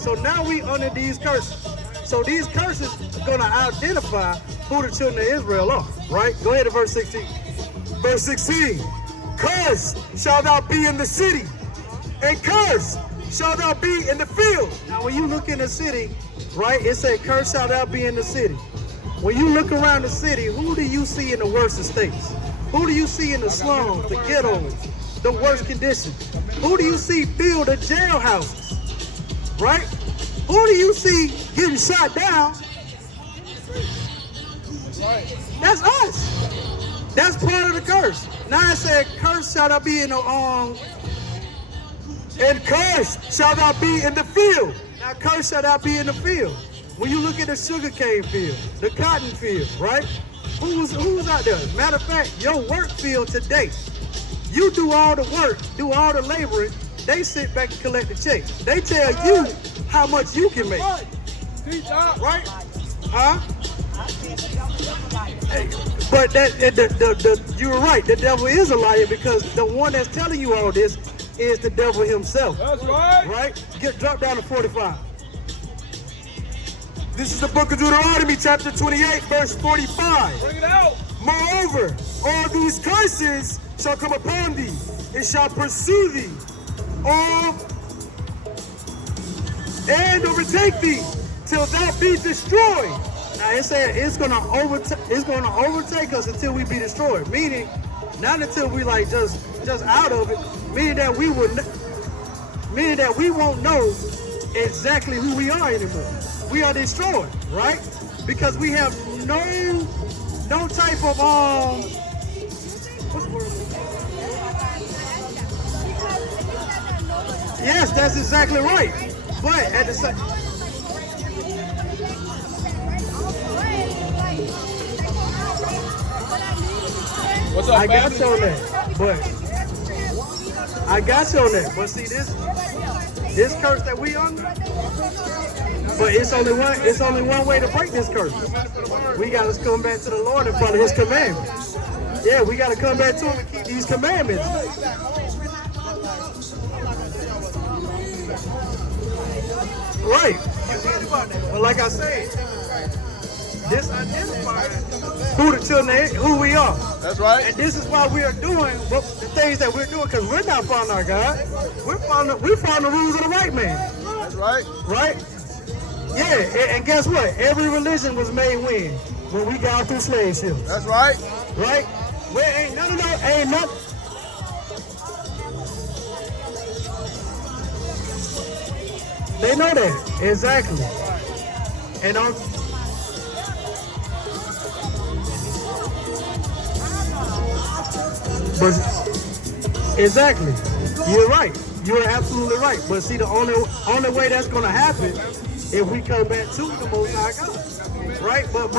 So now we under these curses. So these curses are going to identify who the children of Israel are, right? Go ahead to verse 16. Verse 16. Cursed shall thou be in the city, and cursed shall thou be in the field. Now when you look in the city, right, it said, cursed shall thou be in the city. When you look around the city, who do you see in the worst estates? Who do you see in the slums, the ghettos, the worst conditions? Who do you see fill the jailhouses, right? Who do you see getting shot down? That's us. That's part of the curse. Now it said, cursed shall thou be in the and cursed shall thou be in the field. Now cursed shall thou be in the field. When you look at the sugarcane field, the cotton field, right? Who was out there? Matter of fact, your work field today, you do all the work, do all the laboring, they sit back and collect the check. They tell you how much you can make. Right? Huh? But you're right, the devil is a liar, because the one that's telling you all this is the devil himself. That's right. Right? Drop down to 45. This is the book of Deuteronomy, chapter 28, verse 45. Bring it out. Moreover, all these curses shall come upon thee, and shall pursue thee, and overtake thee, till thou be destroyed. Now it said it's gonna overtake us until we be destroyed. Meaning, not until we like just out of it. Meaning that we won't know exactly who we are anymore. We are destroyed, right? Because we have no type of what's the word? Yes, that's exactly right. But at the same, What's up, I got family? you on that. But see this curse that we under. But it's only one way to break this curse. We got to come back to the Lord and follow His commandments. Yeah, we got to come back to Him and keep these commandments. Right. But like I said, this identifies who we are. That's right. And this is why we are doing the things that we're doing, because we're not following our God. We're following the rules of the white man. That's right. Right? Yeah, and guess what? Every religion was made when we got through slave ships. That's right. Right? Well, ain't nothing. They know that. Exactly. And but exactly. You're right. You're absolutely right. But see, the only way that's gonna happen if we come back to the Most High God, right? But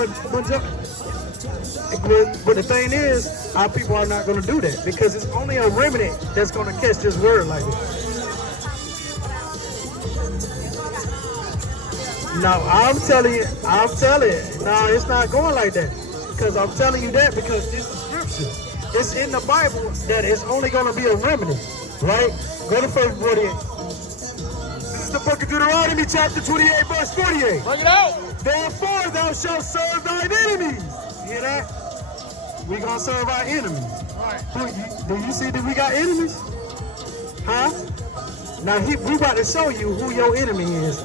the thing is, our people are not going to do that, because it's only a remnant that's going to catch this word like this. No, I'm telling you, no, it's not going like that. Because I'm telling you that because this is scripture. It's in the Bible that it's only going to be a remnant, right? Go to 1 48. The book of Deuteronomy, chapter 28, verse 48. Bring it out. Therefore thou shalt serve thine enemies. You hear that? We gonna serve our enemies. Right. Do you see that we got enemies? Huh? Now we about to show you who your enemy is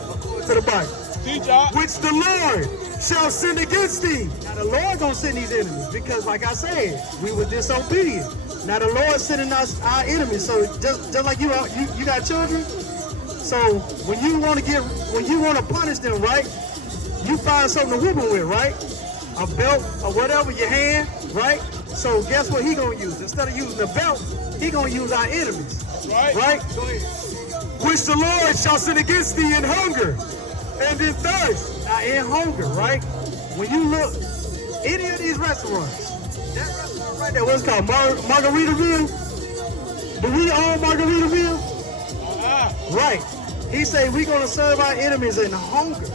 to the Bible. Teach out. Which the Lord shall send against thee. Now the Lord gonna send these enemies because, like I said, we were disobedient. Now the Lord sending us our enemies. So just like you got children. So when you want to punish them, right? You find something to whip them with, right? A belt or whatever, your hand, right? So guess what he gonna use? Instead of using the belt, he gonna use our enemies. Right. Right? Go ahead. Which the Lord shall send against thee in hunger and in thirst. Now in hunger, right? When you look, any of these restaurants, that restaurant right there, what's it called? Margaritaville? Do we own Margaritaville? Right. He say we gonna serve our enemies in hunger.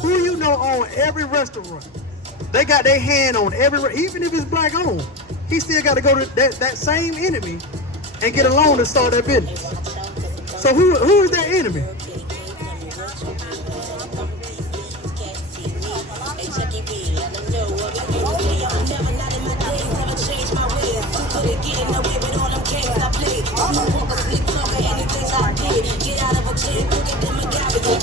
Who you know own every restaurant? They got their hand on every, even if it's black owned. He still got to go to that same enemy and get a loan to start that business. So who is that enemy? Y'all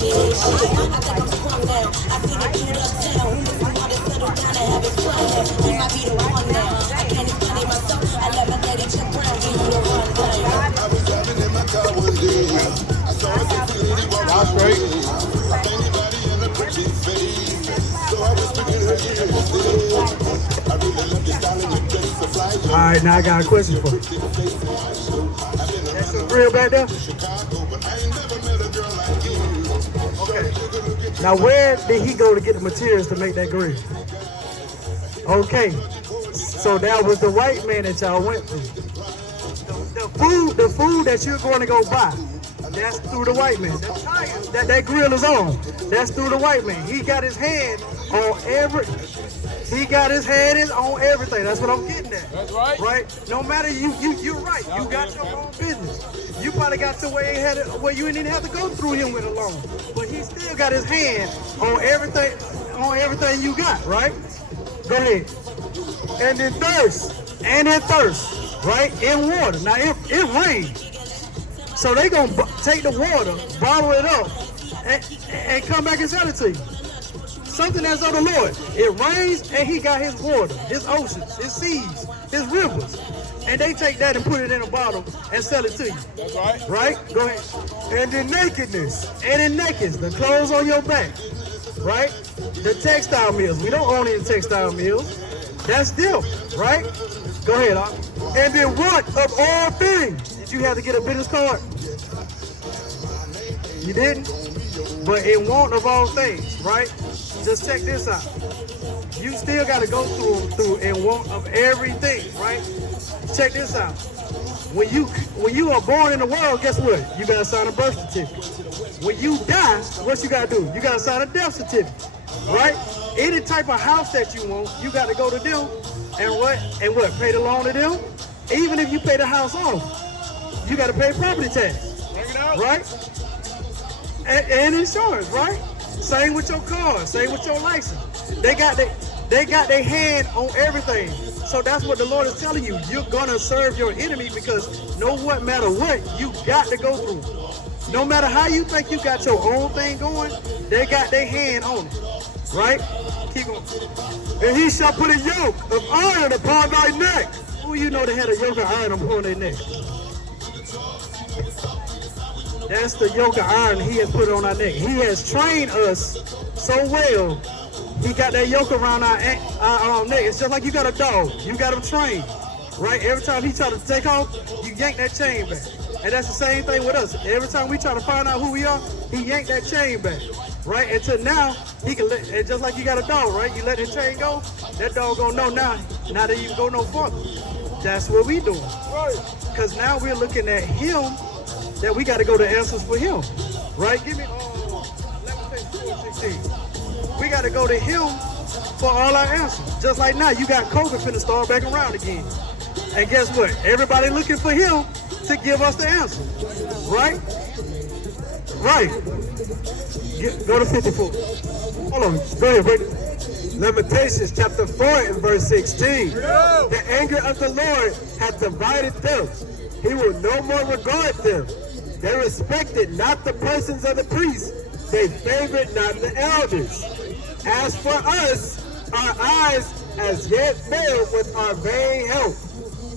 straight? All right, now I got a question for you. That's some grill back there? Okay. Now, where did he go to get the materials to make that grill? Okay. So that was the white man that y'all went through. The food that you're going to go buy, that's through the white man. The tire that grill is on, that's through the white man. He got his hand on everything. That's what I'm getting at. That's right. Right? No matter you're right. You got your own business. You probably got to where you didn't even have to go through him with a loan. But he still got his hand on everything you got, right? Go ahead. And in thirst, right? In water. Now it rains. So they gonna take the water, bottle it up, and come back and sell it to you. Something that's of the Lord. It rains and he got his water, his oceans, his seas, his rivers. And they take that and put it in a bottle and sell it to you. That's right. Right? Go ahead. And in nakedness, the clothes on your back. Right? The textile mills. We don't own any textile mills. That's them, right? Go ahead, Doc. And in want of all things. Did you have to get a business card? You didn't? But in want of all things, right? Just check this out. You still got to go through in want of everything, right? Check this out. When you are born in the world, guess what? You got to sign a birth certificate. When you die, what you got to do? You got to sign a death certificate, right? Any type of house that you want, you got to go to them and what? Pay the loan to them? Even if you pay the house off, you got to pay property tax, right? And insurance, right? Same with your car, same with your license. They got their hand on everything. So that's what the Lord is telling you. You're gonna serve your enemy because no matter what, you got to go through. No matter how you think you got your own thing going, they got their hand on it. Right? Keep going. And he shall put a yoke of iron upon thy neck. Who you know that had a yoke of iron upon their neck? That's the yoke of iron he has put on our neck. He has trained us so well. He got that yoke around our neck. It's just like you got a dog. You got him trained, right? Every time he try to take off, you yank that chain back. And that's the same thing with us. Every time we try to find out who we are, he yanked that chain back, right? Until now, he can let, and just like you got a dog, right? You let the chain go, that dog gonna know now that you can go no further. That's what we doing. Because now we're looking at him, that we got to go to answers for him, right? Give me 16. We got to go to him for all our answers. Just like now, you got COVID finna start back around again. And guess what? Everybody looking for him to give us the answer, right? Right. Go to 54. Hold on, go ahead, break it. Lamentations chapter 4 and verse 16. The anger of the Lord hath divided them. He will no more regard them. They respected not the persons of the priests. They favored not the elders. As for us, our eyes as yet failed with our vain help.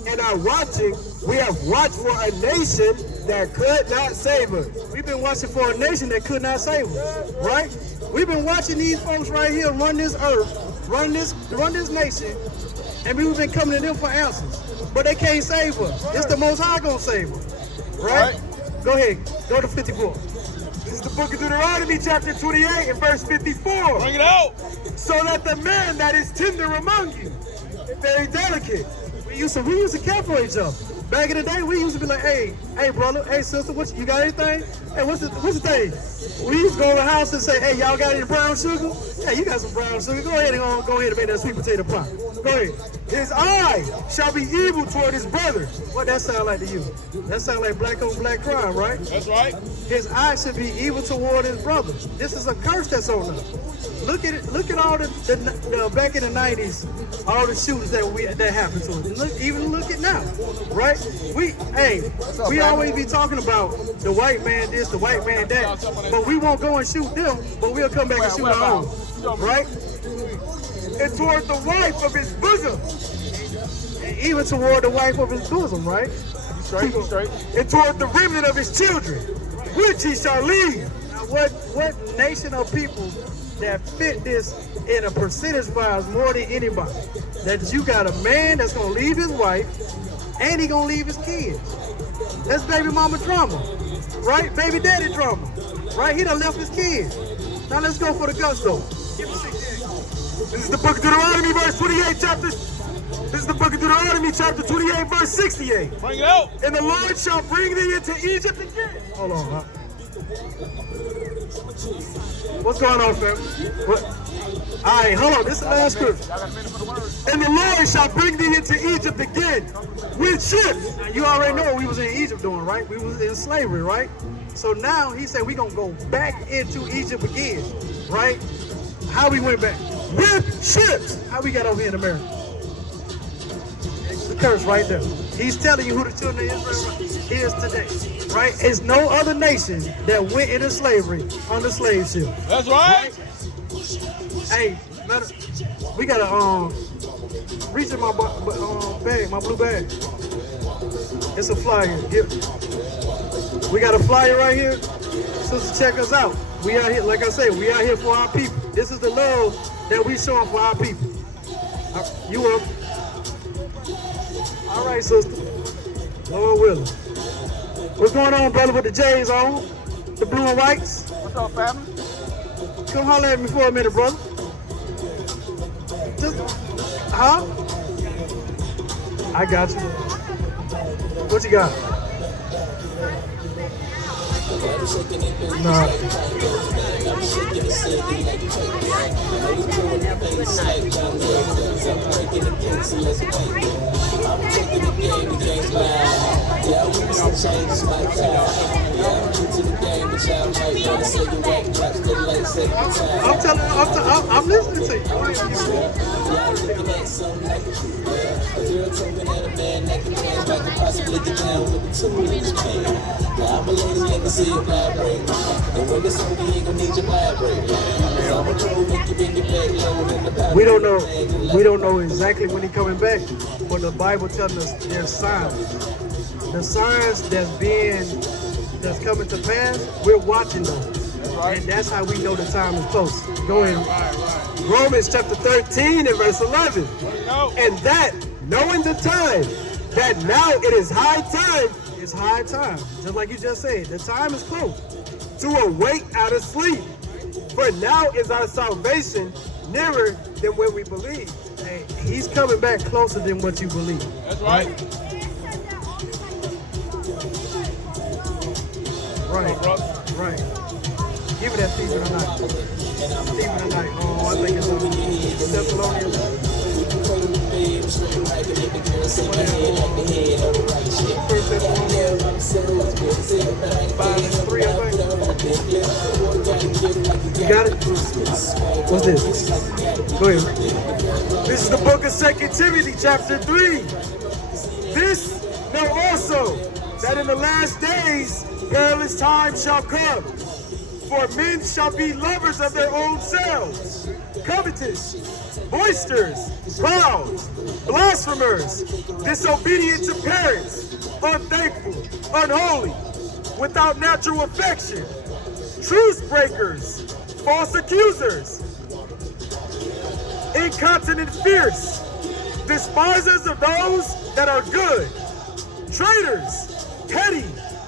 And our watching, we have watched for a nation that could not save us. We've been watching for a nation that could not save us, right? We've been watching these folks right here run this earth, run this nation, and we've been coming to them for answers. But they can't save us. It's the Most High gonna save us, right? Go ahead, go to 54. This is the book of Deuteronomy chapter 28 and verse 54. Bring it out. So that the man that is tender among you is very delicate. We used to care for each other. Back in the day, we used to be like, hey brother, hey sister, you got anything? Hey, what's the thing? We used to go to the house and say, hey, y'all got any brown sugar? Yeah, you got some brown sugar. Go ahead and make that sweet potato pie. Go ahead. His eye shall be evil toward his brother. What that sound like to you? That sound like black on black crime, right? That's right. His eye should be evil toward his brother. This is a curse that's on us. Look at it. Look at all the back in the 90s, all the shootings that happened to us. Look at now, right? We always be talking about the white man this, the white man that, but we won't go and shoot them, but we'll come back and shoot our own, right? And toward the wife of his bosom. And even toward the wife of his bosom, right? Straight. And toward the remnant of his children, which he shall lead. Now, what nation of people that fit this in a percentage-wise more than anybody? That you got a man that's gonna leave his wife and he gonna leave his kids. That's baby mama drama, right? Baby daddy drama, right? He done left his kids. Now let's go for the gusto. Give me 68. This is the book of Deuteronomy, verse 28, chapter. This is the book of Deuteronomy, chapter 28, verse 68. Bring it out. And the Lord shall bring thee into Egypt again. Hold on, huh? What's going on, fam? What? All right, hold on. This is the last scripture. And the Lord shall bring thee into Egypt again with ships. Now, you already know what we was in Egypt doing, right? We was in slavery, right? So now he said we gonna go back into Egypt again, right? How we went back? With ships. How we got over here in America? The curse right there. He's telling you who the children of Israel is today, right? It's no other nation that went into slavery on the slave ship. That's right. Hey, we gotta reach in my bag, my blue bag. It's a flyer. We got a flyer right here. Sister, check us out. We out here, like I said, we out here for our people. This is the love that we showing for our people. You up? All right, sister. Lord willing. What's going on, brother, with the J's on? The blue and whites? What's up, family? Come holler at me for a minute, brother. Just, huh? I got you. What you got? Nah. I'm listening to you. We don't know exactly when he's coming back, but the Bible tells us there's signs. The signs that's coming to pass, we're watching them. And that's how we know the time is close. Go ahead. Romans chapter 13 and verse 11. And that, knowing the time, that now it is high time. It's high time. Just like you just said, the time is close. To awake out of sleep. For now is our salvation nearer than when we believe. Hey, he's coming back closer than what you believe. That's right. Right. Give me that thief of the night. Thief of the night. Oh, I think it's Thessalonians. First Thessalonians 5:3, I think. You got it? What's this? Go ahead. This is the book of 2 Timothy chapter 3. This know also that in the last days perilous times shall come. For men shall be lovers of their own selves, covetous, boisterous, proud, blasphemers, disobedient to parents, unthankful, unholy, without natural affection, truce breakers, false accusers, incontinent fierce, despisers of those that are good, traitors, petty,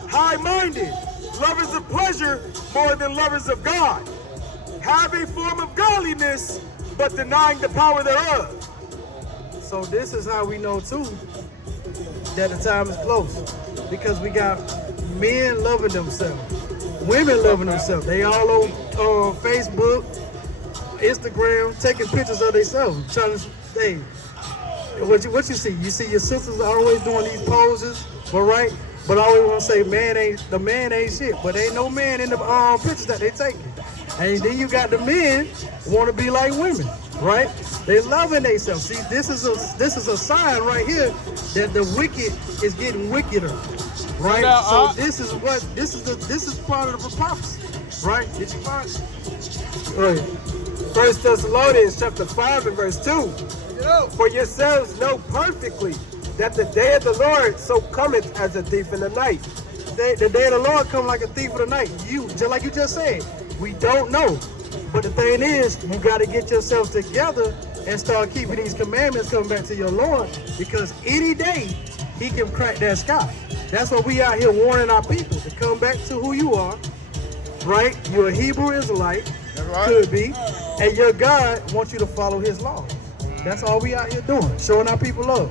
high-minded, lovers of pleasure more than lovers of God, have a form of godliness, but denying the power thereof. So this is how we know too that the time is close, because we got men loving themselves, women loving themselves. They all on Facebook, Instagram, taking pictures of themselves, trying to stay. What you see? You see your sisters always doing these poses, but right? But I always want to say the man ain't shit, but ain't no man in the pictures that they taking. And then you got the men want to be like women, right? They loving themselves. See, this is a sign right here that the wicked is getting wickeder, right? Now, So this is part of the prophecy, right? Did you find it? Right. 1 Thessalonians chapter 5 and verse 2. For yourselves know perfectly that the day of the Lord so cometh as a thief in the night. The day of the Lord come like a thief in the night. You, just like you just said, we don't know. But the thing is, you got to get yourself together and start keeping these commandments coming back to your Lord, because any day he can crack that sky. That's what we out here warning our people to come back to who you are, right? You're a Hebrew Israelite, right. Could be, and your God wants you to follow his laws. That's all we out here doing, showing our people love.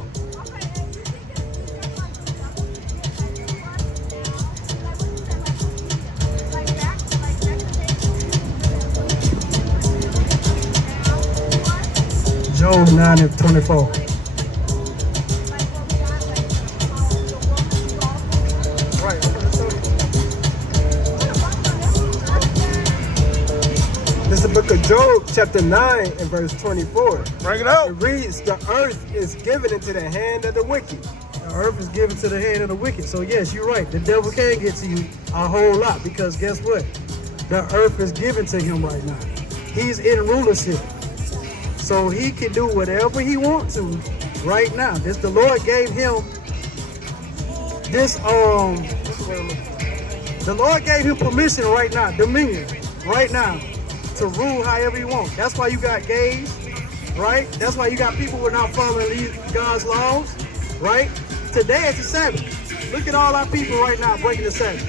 Job 9 and 24. Right. This is the book of Job, chapter 9 and verse 24. Bring it out. It reads, the earth is given into the hand of the wicked. The earth is given to the hand of the wicked. So yes, you're right. The devil can get to you a whole lot, because guess what? The earth is given to him right now. He's in rulership. So he can do whatever he wants to right now. The Lord gave him this, the Lord gave him permission right now, dominion, right now, to rule however he wants. That's why you got gays, right? That's why you got people who are not following God's laws, right? Today is the Sabbath. Look at all our people right now breaking the Sabbath.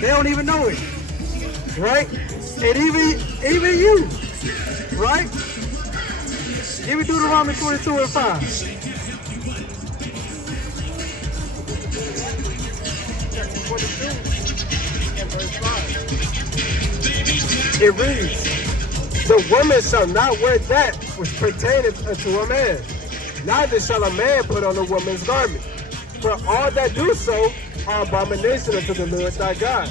They don't even know it, right? And even you, right? Give me Deuteronomy 22 and 5. It reads, the woman shall not wear that which pertaineth unto a man, neither shall a man put on a woman's garment. For all that do so are abomination unto the Lord thy God.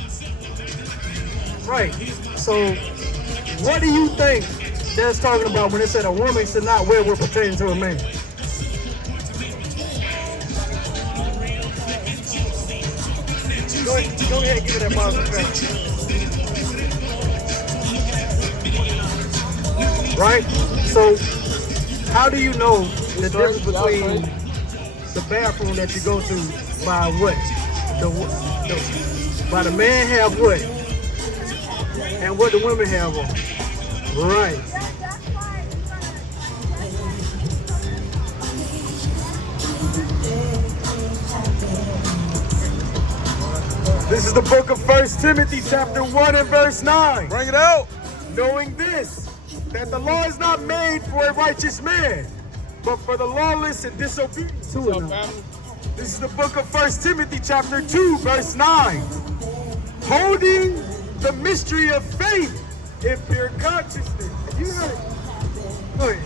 Right. So, what do you think that's talking about when it said a woman should not wear what pertains to a man? Go ahead, give it that positive effect. Right? So, how do you know the difference between the bathroom that you go to by what? By the man have what? And what the women have on? Right. This is the book of 1 Timothy chapter 1 and verse 9. Bring it out. Knowing this, that the law is not made for a righteous man, but for the lawless and disobedient. What's up, family? This is the book of 1 Timothy chapter 2 verse 9. Holding the mystery of faith in pure consciousness. You heard it. Look,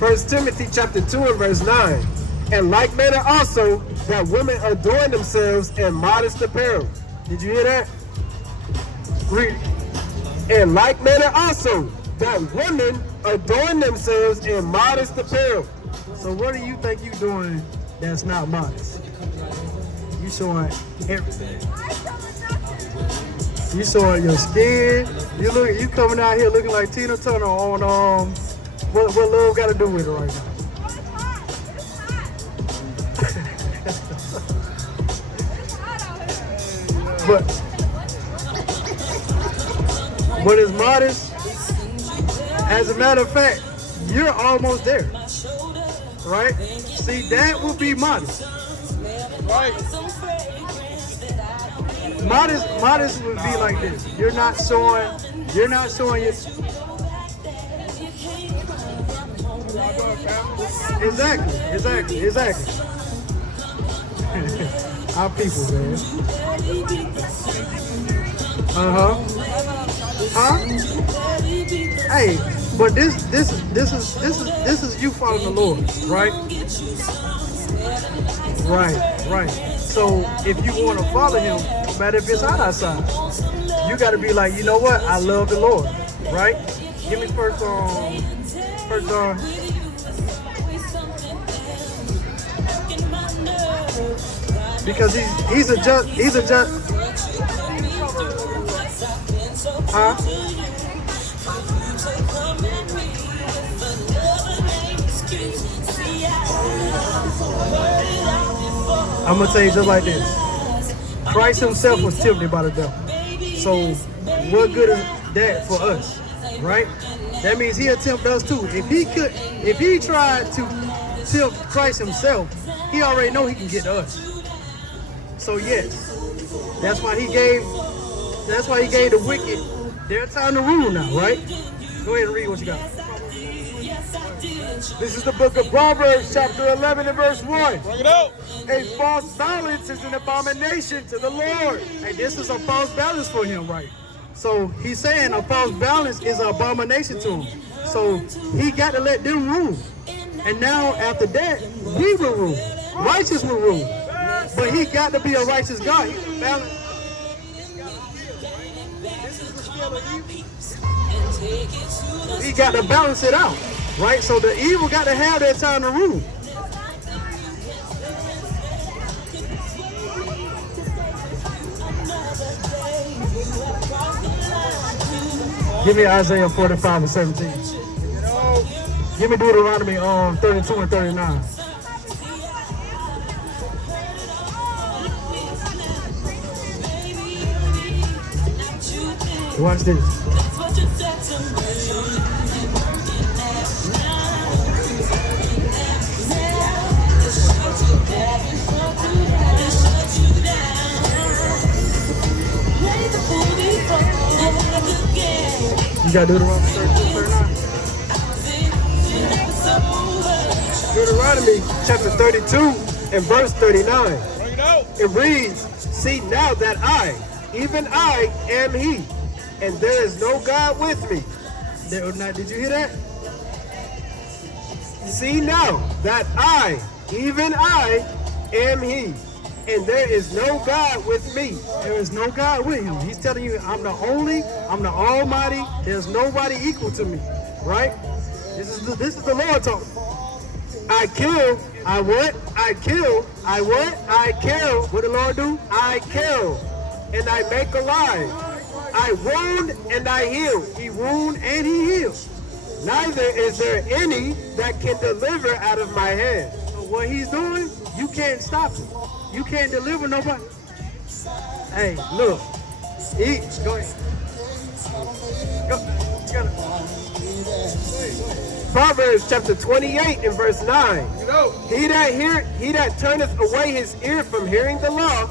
1 Timothy chapter 2 and verse 9. And like manner also that women adorn themselves in modest apparel. Did you hear that? Read. In like manner also that women adorn themselves in modest apparel. So what do you think you doing that's not modest? You showing everything. You showing your skin. You coming out here looking like Tina Turner on what love got to do with it right now? But it's modest. As a matter of fact, you're almost there, right? See, that would be modest. Right. Modest would be like this. You're not showing your. Exactly. Our people, man. Huh? Hey, but this is you following the Lord, right? Right. So if you want to follow him, no matter if it's outside, you got to be like, you know what? I love the Lord, right? Give me first John. Because he's a just. Huh? I'm gonna tell you just like this. Christ himself was tempted by the devil. So what good is that for us? Right? That means he'll tempt us too. If he tried to tempt Christ himself, he already know he can get to us. So yes, that's why he gave the wicked their time to rule now, right? Go ahead and read what you got. This is the book of Proverbs, chapter 11 and verse 1. Bring it out. A false balance is an abomination to the Lord. And this is a false balance for him, right? So he's saying a false balance is an abomination to him. So he got to let them rule. And now after that, we will rule. Righteous will rule. But he got to be a righteous God. He's a balance. This is the scale of evil. He got to balance it out. Right? So the evil got to have their time to rule. Give me Isaiah 45 and 17. Give me Deuteronomy 32 and 39. Watch this. You got Deuteronomy 32, 39. Deuteronomy chapter 32 and verse 39. Bring it out. It reads, see now that I, even I, am he, and there is no God with me. Now, did you hear that? See now that I, even I, am he, and there is no God with me. There is no God with him. He's telling you, I'm the only, I'm the Almighty. There's nobody equal to me, right? This is the Lord talking. I kill, I what? I kill, I what? I kill. What the Lord do? I kill, and I make alive. I wound and I heal. He wound and he heals. Neither is there any that can deliver out of my hand. So what he's doing, you can't stop him. You can't deliver nobody. Hey, look. Go ahead. Go. Proverbs chapter 28 and verse 9. He that turneth away his ear from hearing the law,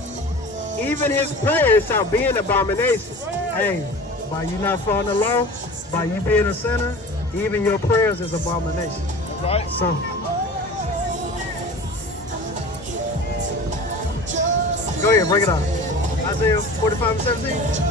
even his prayers shall be an abomination. Hey, by you not following the law, by you being a sinner, even your prayers is abomination. That's right. So, go ahead, break it out. Isaiah 45 and 17.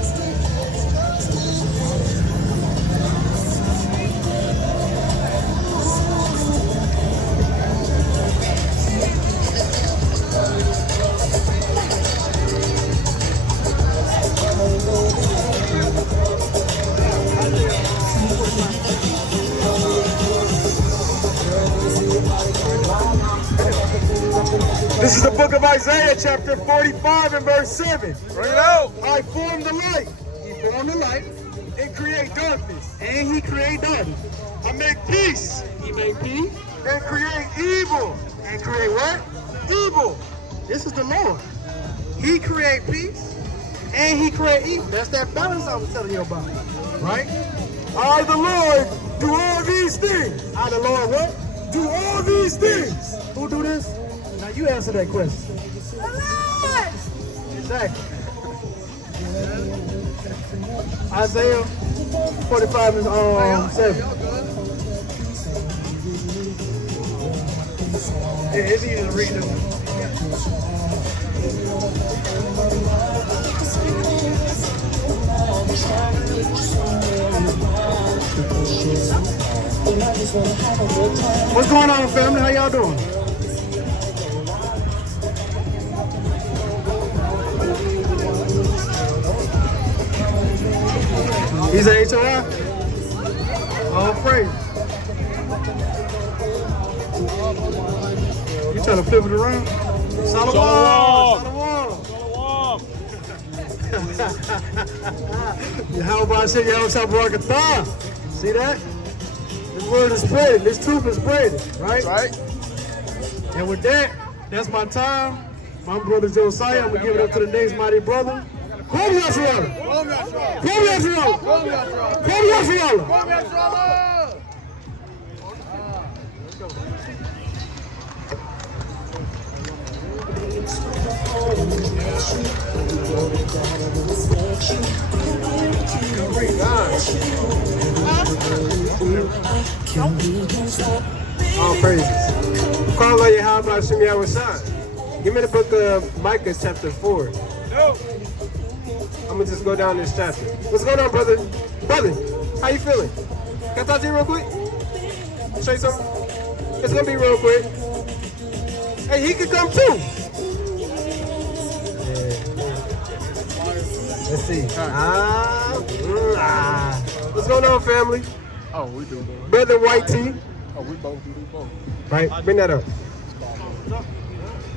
This is the book of Isaiah chapter 45 and verse 7. Bring it out. I form the light He formed the light, and create darkness. and he create darkness. I make peace He made peace, and create evil. and create what? Evil. This is the Lord. He create peace, and he create evil. That's that balance I was telling you about, right? I, the Lord, do all these things. I, the Lord, what? Do all these things. Who do this? Now you answer that question. Exactly. Isaiah 45 and 7. It's easy to read them. What's going on, family? How y'all doing? He's an HOI? All praise. You trying to flip it around? Salawam! Salawam! How about shit? Y'all Barakatah. See that? This word is spreading. This truth is spreading. Right? Right. And with that, that's my time. My brother Josiah, I'm going to give it up to the next mighty brother. Come Yasharala. Come Yasharala. Come Yasharala. All praises. Call on Yahweh Hashem Yahushua. Give me the book of Micah chapter 4. No. I'm gonna just go down this chapter. What's going on, brother? Brother, how you feeling? Can I talk to you real quick? Show you something? It's gonna be real quick. Hey, he could come too. Let's see. What's going on, family? Oh, we do. Brother White Tea. Oh, we both. Right, bring that up.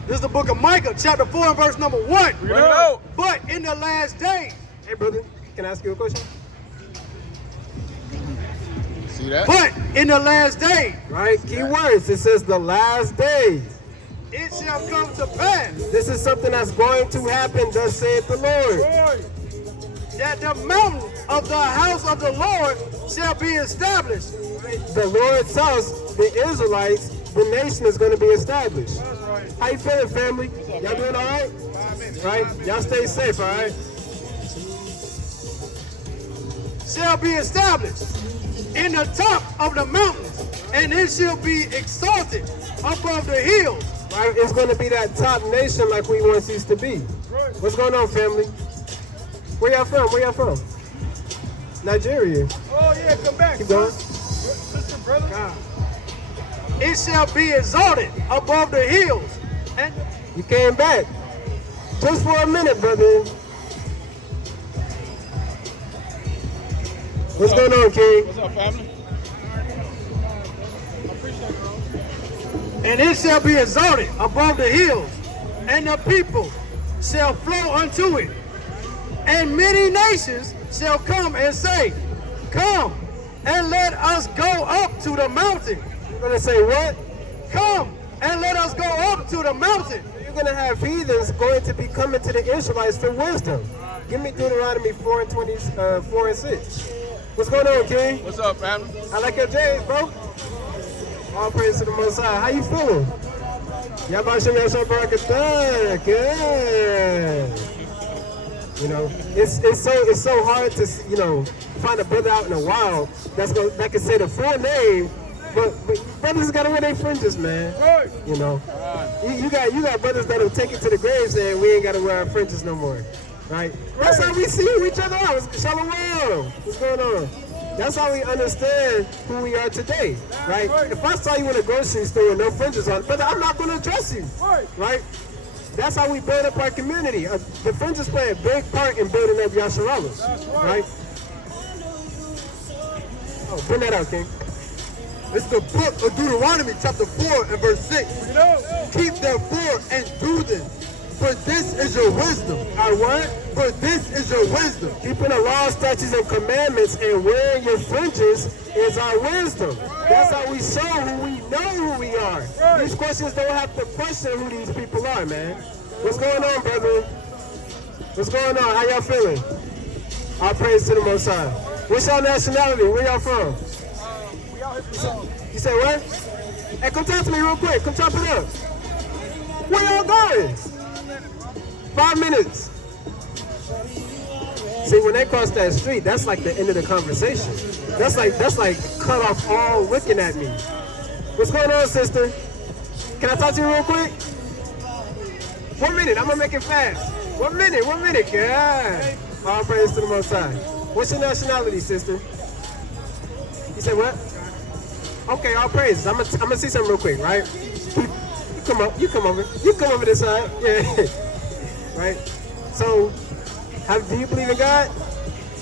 This is the book of Micah, chapter 4 and verse number 1. Bring it out. But in the last days, Hey, brother, can I ask you a question? See that? but in the last days, Right, key words. It says the last days. it shall come to pass This is something that's going to happen, thus saith the Lord. that the mountain of the house of the Lord shall be established. The Lord's house, the Israelites, the nation is going to be established. How you feeling, family? Y'all doing all right? Right? Y'all stay safe, all right? Shall be established in the top of the mountains, and it shall be exalted above the hills. Right? It's going to be that top nation like we once used to be. What's going on, family? Where y'all from? Where y'all from? Nigeria. Oh yeah, come back. Keep going. Sister, brother. It shall be exalted above the hills, and You came back. Just for a minute, brother. What's going on, King? What's up, family? and it shall be exalted above the hills, and the people shall flow unto it. And many nations shall come and say, come and let us go up to the mountain. You're going to say what? Come and let us go up to the mountain. You're going to have heathens going to be coming to the Israelites for wisdom. Give me Deuteronomy 4 and 4 and 6. What's going on, King? What's up, family? I like your J's, bro. All praise to the Most High. How you feeling? Yabashim Yashon Barakatah. Good. You know, it's so hard to, you know, find a brother out in the wild that can say the full name, but brothers gotta wear their fringes, man. You know, you got brothers that'll take it to the grave saying we ain't gotta wear our fringes no more, right? That's how we see each other out. Shalom. What's going on? That's how we understand who we are today, right? If I saw you in a grocery store with no fringes on, brother, I'm not gonna address you, right? That's how we build up our community. The fringes play a big part in building up Yasharala, right? Oh, bring that out, King. It's the book of Deuteronomy, chapter 4 and verse 6. Keep therefore and do them, for this is your wisdom. Our what? For this is your wisdom. Keeping the law, statutes, and commandments and wearing your fringes is our wisdom. That's how we show who we know who we are. These questions don't have to question who these people are, man. What's going on, brother? What's going on? How y'all feeling? All praise to the Most High. What's your nationality? Where y'all from? You say what? Hey, come talk to me real quick. Come chop it up. Where y'all going? 5 minutes. See, when they cross that street, that's like the end of the conversation. That's like cut off all looking at me. What's going on, sister? Can I talk to you real quick? 1 minute, I'm gonna make it fast. 1 minute, God. All praise to the Most High. What's your nationality, sister? You said what? Okay, all praises. I'm gonna see something real quick, right? You come over this side. Yeah. Right? So, do you believe in God?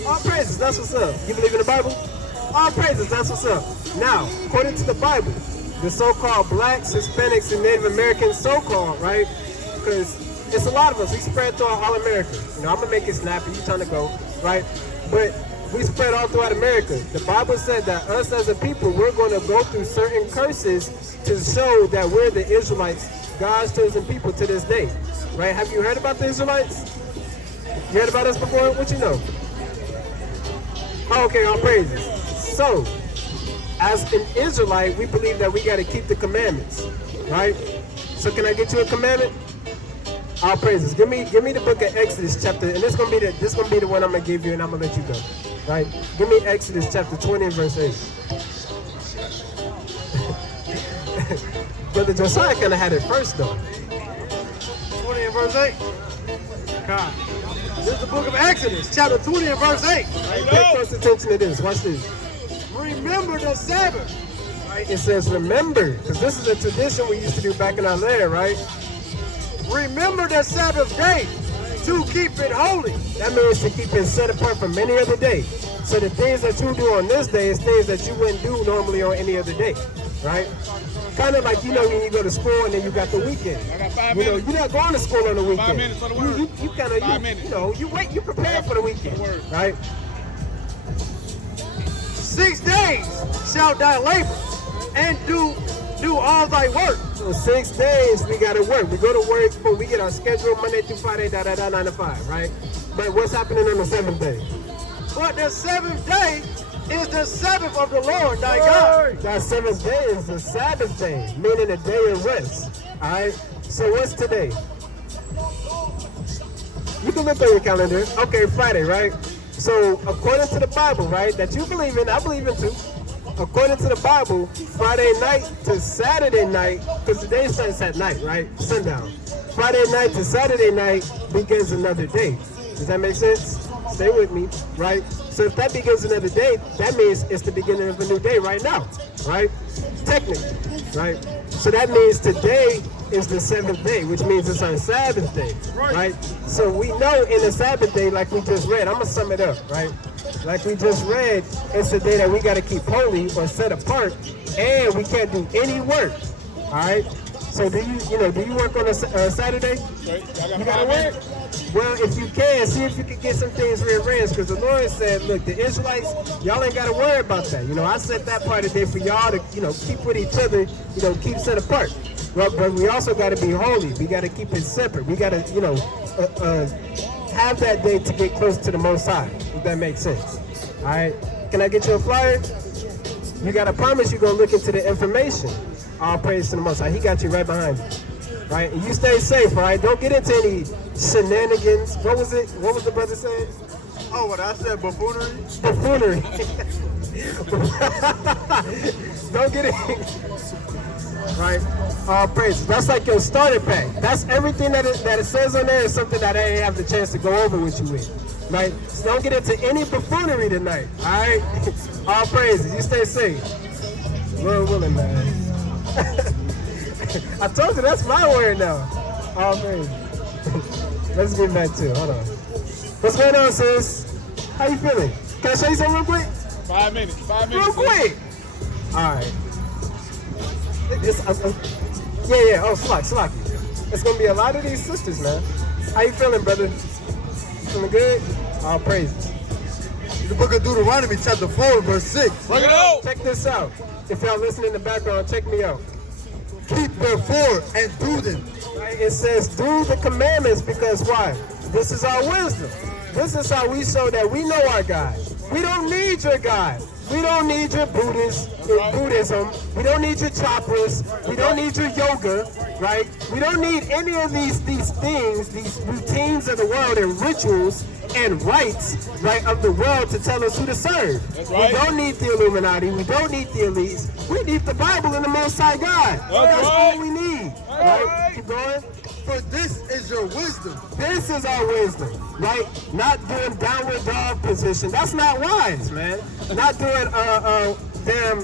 All praises, that's what's up. You believe in the Bible? All praises, that's what's up. Now, according to the Bible, the so-called blacks, Hispanics, and Native Americans, so-called, right? Because It's a lot of us. We spread throughout all America. You know, I'm gonna make it snappy. You trying to go, right? But we spread all throughout America. The Bible said that us as a people, we're going to go through certain curses to show that we're the Israelites, God's chosen people to this day, right? Have you heard about the Israelites? You heard about us before? What you know? Oh, okay, all praises. So, as an Israelite, we believe that we got to keep the commandments, right? So, can I get you a commandment? All praises. Give me the book of Exodus chapter, and this gonna be the one I'm gonna give you, and I'm gonna let you go. Right? Give me Exodus chapter 20 and verse 8. Brother Josiah kind of had it first though. 20 and verse 8. God. This is the book of Exodus, chapter 20 and verse 8. Right? Pay close attention to this. Watch this. Remember the Sabbath. Right? It says remember, because this is a tradition we used to do back in our land, right? Remember the Sabbath day to keep it holy. That means to keep it set apart from any other day. So the things that you do on this day is things that you wouldn't do normally on any other day, right? Kind of like, you know, when you go to school and then you got the weekend. I got 5 You know, minutes. you're not going to school on the weekend. 5 minutes for the word. You kind of, 5 minutes. you know, you wait, you prepare for the weekend, Word. right? 6 days shalt thou labor and do all thy work. So 6 days we got to work. We go to work, but we get our schedule Monday through Friday, 9 to 5, right? But what's happening on the 7th day? But the 7th day is the Sabbath of the Lord thy God. That 7th day is the Sabbath day, meaning a day of rest. All right. So what's today? You can look on your calendar. Okay, Friday, right? So according to the Bible, right, that you believe in, I believe in too. According to the Bible, Friday night to Saturday night, because the day starts at night, right? Sundown. Friday night to Saturday night begins another day. Does that make sense? Stay with me, right? So if that begins another day, that means it's the beginning of a new day right now, right? Technically, right? So that means today is the 7th day, which means it's on Sabbath day, right? So we know in the Sabbath day, like we just read, I'm gonna sum it up, right? Like we just read, it's a day that we gotta keep holy or set apart, and we can't do any work, all right? So do you work on a Saturday? Okay, I got You 5 gotta work? minutes. Well, if you can, see if you can get some things rearranged, because the Lord said, look, the Israelites, y'all ain't got to worry about that. You know, I set that part of the day for y'all to, you know, keep with each other, you know, keep set apart. But we also got to be holy. We got to keep it separate. We got to, you know, have that day to get close to the Most High, if that makes sense. All right? Can I get you a flyer? You got to promise you're going to look into the information. All praise to the Most High. He got you right behind you. Right? And you stay safe, all right? Don't get into any shenanigans. What was it? What was the brother saying? Oh, what I said, buffoonery? Buffoonery. Don't get it. Right? All praises. That's like your starter pack. That's everything that it says on there is something that I didn't have the chance to go over with you with. Right? So don't get into any buffoonery tonight. All right? All praises. You stay safe. Lord willing, man. I told you that's my word now. All praises. Let's get back to it. Hold on. What's going on, sis? How you feeling? Can I show you something real quick? 5 minutes. 5 minutes. Real quick. All right. Yeah. Oh, Slacky. It's gonna be a lot of these sisters, man. How you feeling, brother? Feeling good? All praises. The book of Deuteronomy, chapter 4, verse 6. Bring it out. Check this out. If y'all listening in the background, check me out. Keep therefore and do them. Right? It says, do the commandments, because why? This is our wisdom. This is how we show that we know our God. We don't need your God. We don't need your Buddhism. We don't need your chakras. We don't need your yoga, right? We don't need any of these things, these routines of the world and rituals and rites, right, of the world to tell us who to serve. That's right. We don't need the Illuminati. We don't need the elites. We need the Bible and the Most High God. That's right. all we need. Right. Right? Keep going. For this is your wisdom. This is our wisdom, right? Not doing downward dog position. That's not wise, man. Not doing damn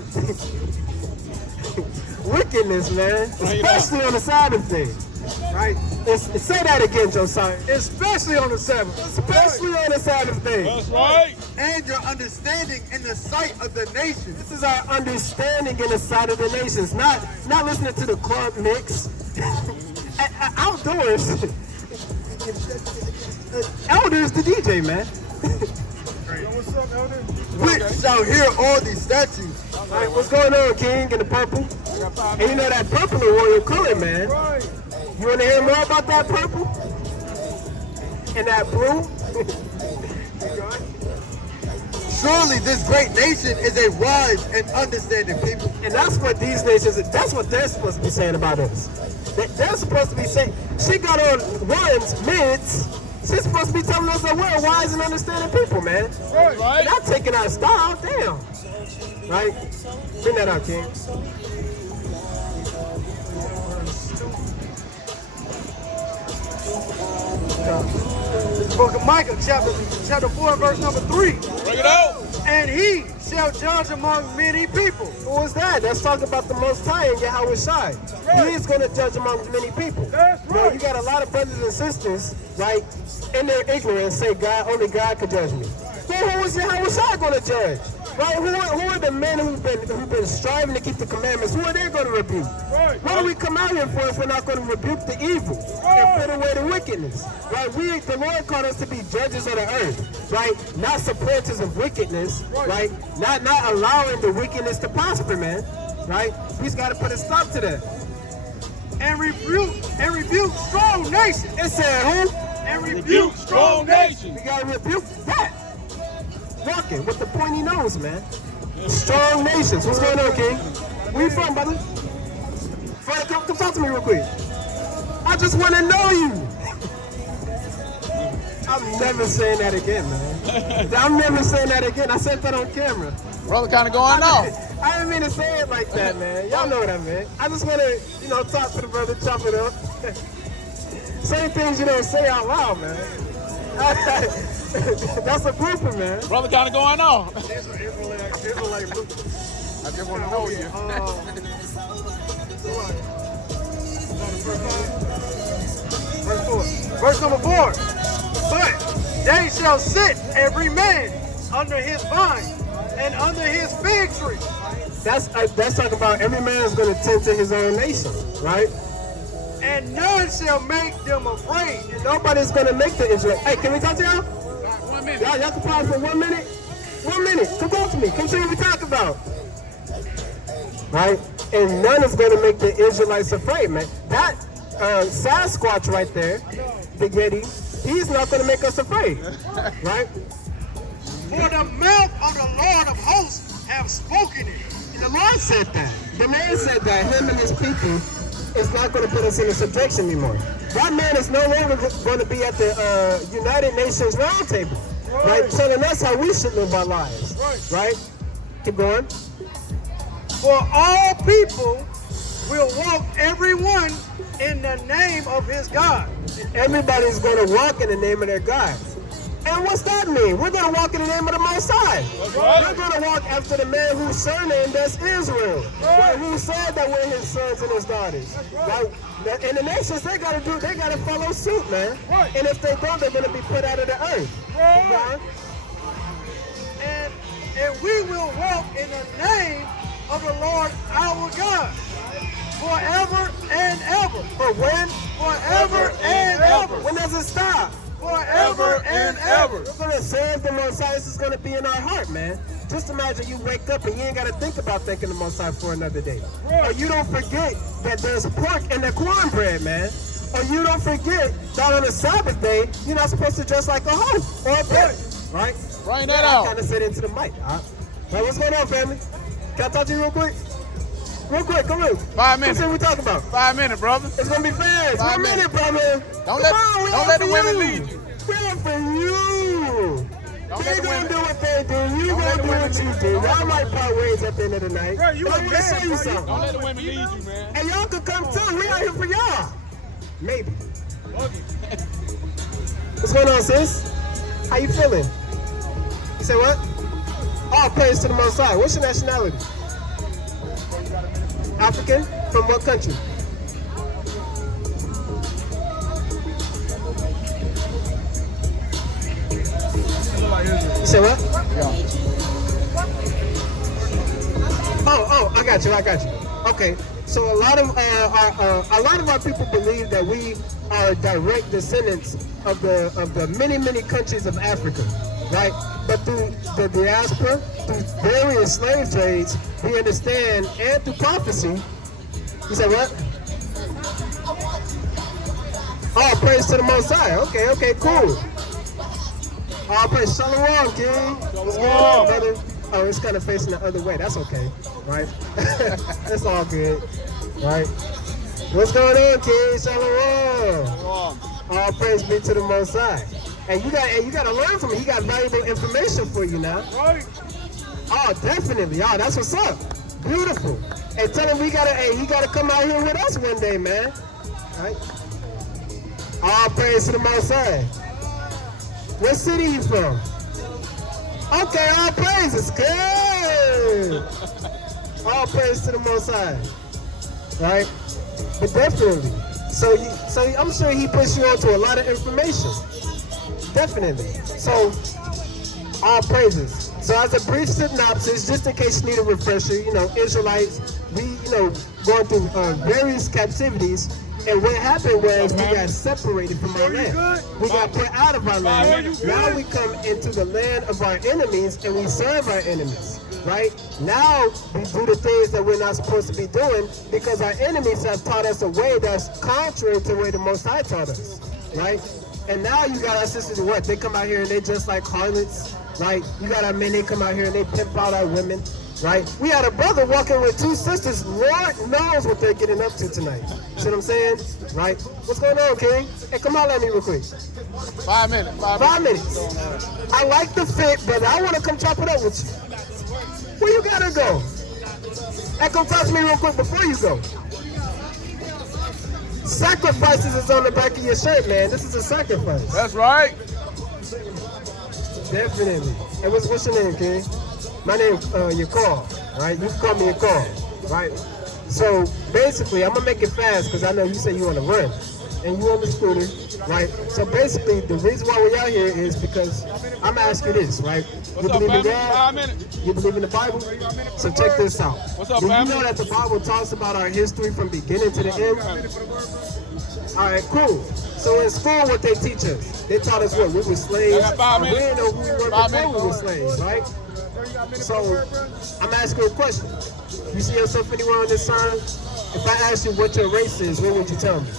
wickedness, man. Especially on the Sabbath day, right? Say that again, Josiah. Especially on the Sabbath. Especially on the Sabbath day. That's right. And your understanding in the sight of the nations. This is our understanding in the sight of the nations. Not listening to the club mix. Outdoors. Elder is the DJ, man. What's up, Elder? Which shall hear all these statues. All right, what's going on, King, in the purple? And you know that purple is royal color, man. Right. You want to hear more about that purple? And that blue? Surely this great nation is a wise and understanding people. And that's what these nations, that's what they're supposed to be saying about us. They're supposed to be saying, she got on ones, mids. She's supposed to be telling us that we're wise and understanding people, man. Right. Not taking our style, damn. Right? Bring that out, King. This book of Micah, chapter 4, verse number 3. Bring it out. And he shall judge among many people. Who is that? That's talking about the Most High and Yahweh Shai. Right. He is going to judge among many people. That's Now, right. you got a lot of brothers and sisters, right, in their ignorance say only God can judge me. Who is Yahweh Shai going to judge? Right? Who are the men who've been striving to keep the commandments? Who are they going to rebuke? Right. What do we come out here for if we're not going to rebuke the evil and put away the wickedness? Right? The Lord called us to be judges of the earth, right? Not supporters of wickedness, right? Not allowing the wickedness to prosper, man. Right? We just got to put a stop to that. And rebuke strong nations. It said who? And Rebuke strong nations. We got to rebuke that. Walking with the pointy nose, man. Strong nations. What's going on, King? Where you from, brother? Fred, come talk to me real quick. I just want to know you. I'm never saying that again, man. I'm never saying that again. I said that on camera. Brother kind of going off. I didn't mean to say it like that, man. Y'all know what I meant. I just want to, talk to the brother, chop it up. Say things you don't say out loud, man. That's a grouper, man. Brother kind of going off. Israelite I just want to know you. Verse number 4. But they shall sit every man under his vine and under his fig tree. That's talking about every man is going to tend to his own nation, right? And none shall make them afraid. And nobody's going to make the Israel. Hey, can we talk to y'all? 1 minute. Y'all can pause for 1 minute? 1 minute. Come talk to me. Come see what we talk about. Right? And none is going to make the Israelites afraid, man. That Sasquatch right there, the Yeti, he's not going to make us afraid. Right? For the mouth of the Lord of hosts have spoken it. The Lord said that. The man said that. Him and his people is not going to put us in a subjection anymore. That man is no longer going to be at the United Nations Roundtable, right? Telling us how we should live our lives, right? Keep going. For all people will walk everyone in the name of his God. Everybody's going to walk in the name of their God. And what's that mean? We're going to walk in the name of the Most High. We're going to walk after the man whose surname that's Israel. Right? Who said that we're his sons and his daughters. Right? And the nations, they got to follow suit, man. And if they don't, they're going to be put out of the earth. Right? And we will walk in the name of the Lord our God forever and ever. For when? Forever and ever. When does it stop? Forever and ever. We're going to serve the Most High. This is going to be in our heart, man. Just imagine you wake up and you ain't got to think about thanking the Most High for another day. Or you don't forget that there's pork in the cornbread, man. Or you don't forget that on a Sabbath day, you're not supposed to dress like a hoe or a pimp, right? Bring that I out. kind of said into the mic. Right, what's going on, family? Can I talk to you real quick? Real quick, come in. 5 minutes. What's we talking about? 5 minutes, brother. It's gonna be fast. 5 1 minute, minutes. brother. Don't Come on, let the women lead you. We're here for you. Don't They let the gonna women- do what they do. You Don't let gonna the do women what you lead do. you. Y'all might part ways at the end of the night. Right, you But a I'm gonna man, show you bro. something. Don't let the women lead you, man. And y'all could come too. We out here for y'all. Maybe. What's going on, sis? How you feeling? You say what? Oh, praise to the Most High. What's your nationality? African? From what country? You say what? Oh, I got you. Okay. So a lot of our people believe that we are direct descendants of the many countries of Africa, right? But through the diaspora, through various slave trades, we understand, and through prophecy. You said what? Oh, praise to the Most High. Okay, cool. Oh, praise Shalom, King. What's going on, brother? Oh, it's kind of facing the other way. That's okay, right? That's all good, right? What's going on, King? Shalom. All praise be to the Most High. And you got to learn from him. He got valuable information for you now. Right. Oh, definitely. Oh, that's what's up. Beautiful. And tell him he gotta come out here with us one day, man. All right. All praise to the Most High. What city you from? Okay, all praise is good. All praise to the Most High. Right? But definitely. So I'm sure he puts you on to a lot of information. Definitely. So, all praises. So as a brief synopsis, just in case you need a refresher, Israelites, we, going through various captivities, and what happened was we got separated from our land. We got put out of our land. Now we come into the land of our enemies, and we serve our enemies, right? Now we do the things that we're not supposed to be doing because our enemies have taught us a way that's contrary to the way the Most High taught us, right? And now you got our sisters, what? They come out here and they just like harlots, right? You got our men, they come out here and they pimp out our women, right? We had a brother walking with two sisters. Lord knows what they're getting up to tonight. See what I'm saying? Right? What's going on, King? Hey, come on, let me real quick. 5 minutes. 5 minutes. I like the fit, brother. I want to come chop it up with you. Where you gotta go? Hey, come talk to me real quick before you go. Sacrifices is on the back of your shirt, man. This is a sacrifice. That's right. Definitely. Hey, what's your name, King? My name is Yakar, right? You can call me Yakar, right? So basically, I'm gonna make it fast because I know you say you want to run, and you on the scooter, right? So basically, the reason why we're out here is because I'm gonna ask you this, right? What's You up, believe in family? God? 5 minutes. You believe in the Bible? So check this out. What's up, Do you family? know that the Bible talks about our history from beginning to the end? All right, cool. So in school, what they teach us, they taught us what? We were slaves. I got 5 We minutes. didn't know who we were 5 before we were minutes. slaves, right? So I'm asking you a question. You see yourself anywhere on this sign? If I ask you what your race is, what would you tell me?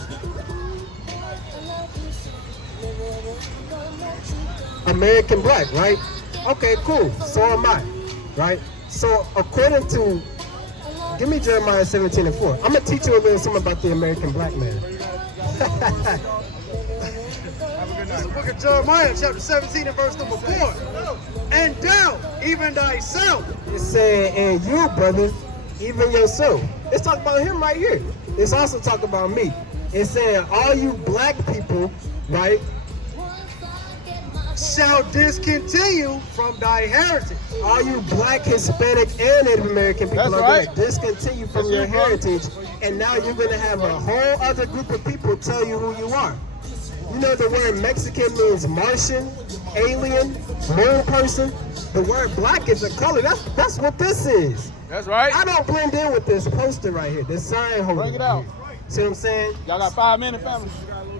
American black, right? Okay, cool. So am I, right? So according to, give me Jeremiah 17:4. I'm gonna teach you a little something about the American black man. The book of Jeremiah, chapter 17 and verse number 4. And thou, even thyself. It's saying, and you, brother, even yourself. It's talking about him right here. It's also talking about me. It's saying, all you black people, right, Shall discontinue from thy heritage. all you black, Hispanic, and Native American people That's are right. going to discontinue from That's your you, bro. heritage, and now you're going to have a whole other group of people tell you who you are. You know the word Mexican means Martian, alien, moon person. The word black is a color. That's what this is. That's right. I don't blend in with this poster right here, this sign holder. Bring it right out. here. See what I'm saying? Y'all got 5 minutes, family.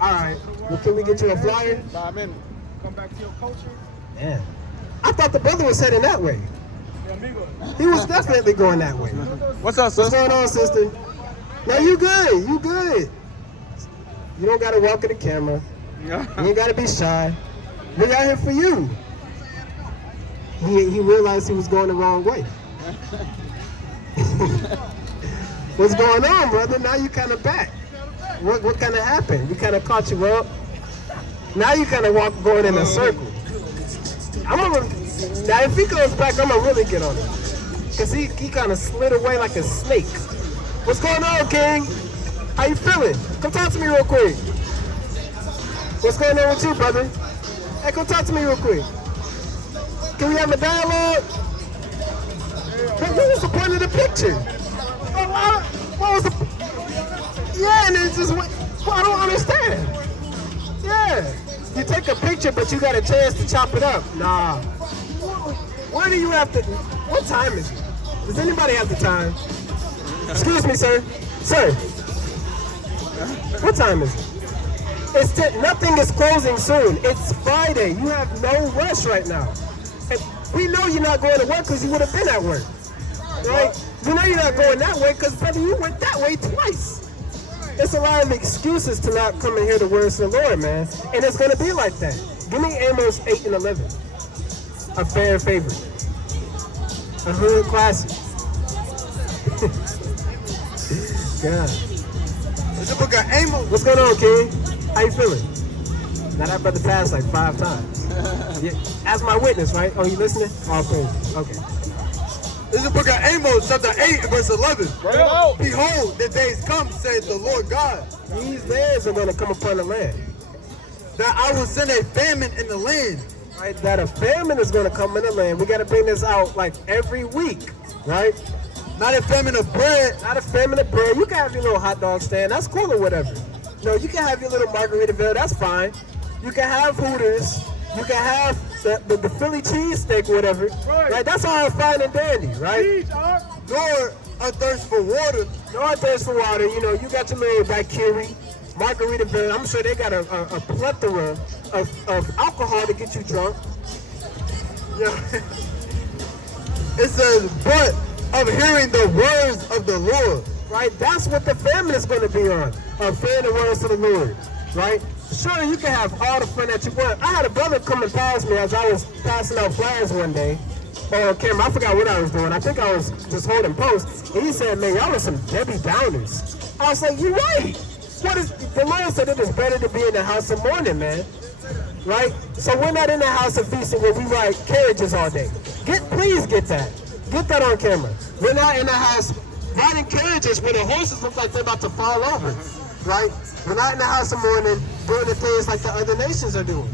All right. Well, can we get you a flyer? 5 minutes. Come back to your culture. Man, I thought the brother was heading that way. He was definitely going that way. What's up, What's sister? going on, sister? No, you good. You good. You don't got to walk in the camera. You ain't got to be shy. We out here for you. He realized he was going the wrong way. What's going on, brother? Now you kind of back. What kind of happened? We kind of caught you up. Now you kind of going in a circle. Now if he goes back, I'm gonna really get on him. Cause he kind of slid away like a snake. What's going on, King? How you feeling? Come talk to me real quick. What's going on with you, brother? Hey, come talk to me real quick. Can we have a dialogue? What was the point of the picture? What was the... Yeah, and it's just... Well, I don't understand. Yeah. You take a picture, but you got a chance to chop it up. Nah. Where do you have to... What time is it? Does anybody have the time? Excuse me, sir. Sir, what time is it? Nothing is closing soon. It's Friday. You have no rush right now. And we know you're not going to work because you would have been at work. Right? We know you're not going that way because, brother, you went that way twice. It's a lot of excuses to not come and hear the words of the Lord, man. And it's going to be like that. Give me Amos 8 and 11. A fan favorite. A hood classic. God. It's the book of Amos. What's going on, King? How you feeling? Now that brother passed like 5 times. Yeah. As my witness, right? Oh, you listening? All praise. Okay. This is the book of Amos, chapter 8, verse 11. Right. Behold, the days come, saith the Lord God, These days are going to come upon the land. that I will send a famine in the land. Right? That a famine is going to come in the land. We got to bring this out like every week, right? Not a famine of bread, Not a famine of bread. You can have your little hot dog stand. That's cool or whatever. No, you can have your little Margaritaville. That's fine. You can have Hooters. You can have the Philly cheesesteak or whatever. Right? That's all fine and dandy, right? nor a thirst for water. No thirst for water. You know, you got your little daiquiri, Margaritaville. I'm sure they got a plethora of alcohol to get you drunk. Yeah. It says, but of hearing the words of the Lord. Right? That's what the famine is going to be on. Fearing the words of the Lord. Right? Sure, you can have all the fun that you want. I had a brother coming past me as I was passing out flyers one day on camera. I forgot what I was doing. I think I was just holding posts. And he said, man, y'all are some Debbie Downers. I was like, you're right. The Lord said it is better to be in the house of mourning, man. Right? So we're not in the house of feasting where we ride carriages all day. Please get that. Get that on camera. We're not in the house riding carriages where the horses look like they're about to fall over. Right? We're not in the house of mourning doing the things like the other nations are doing.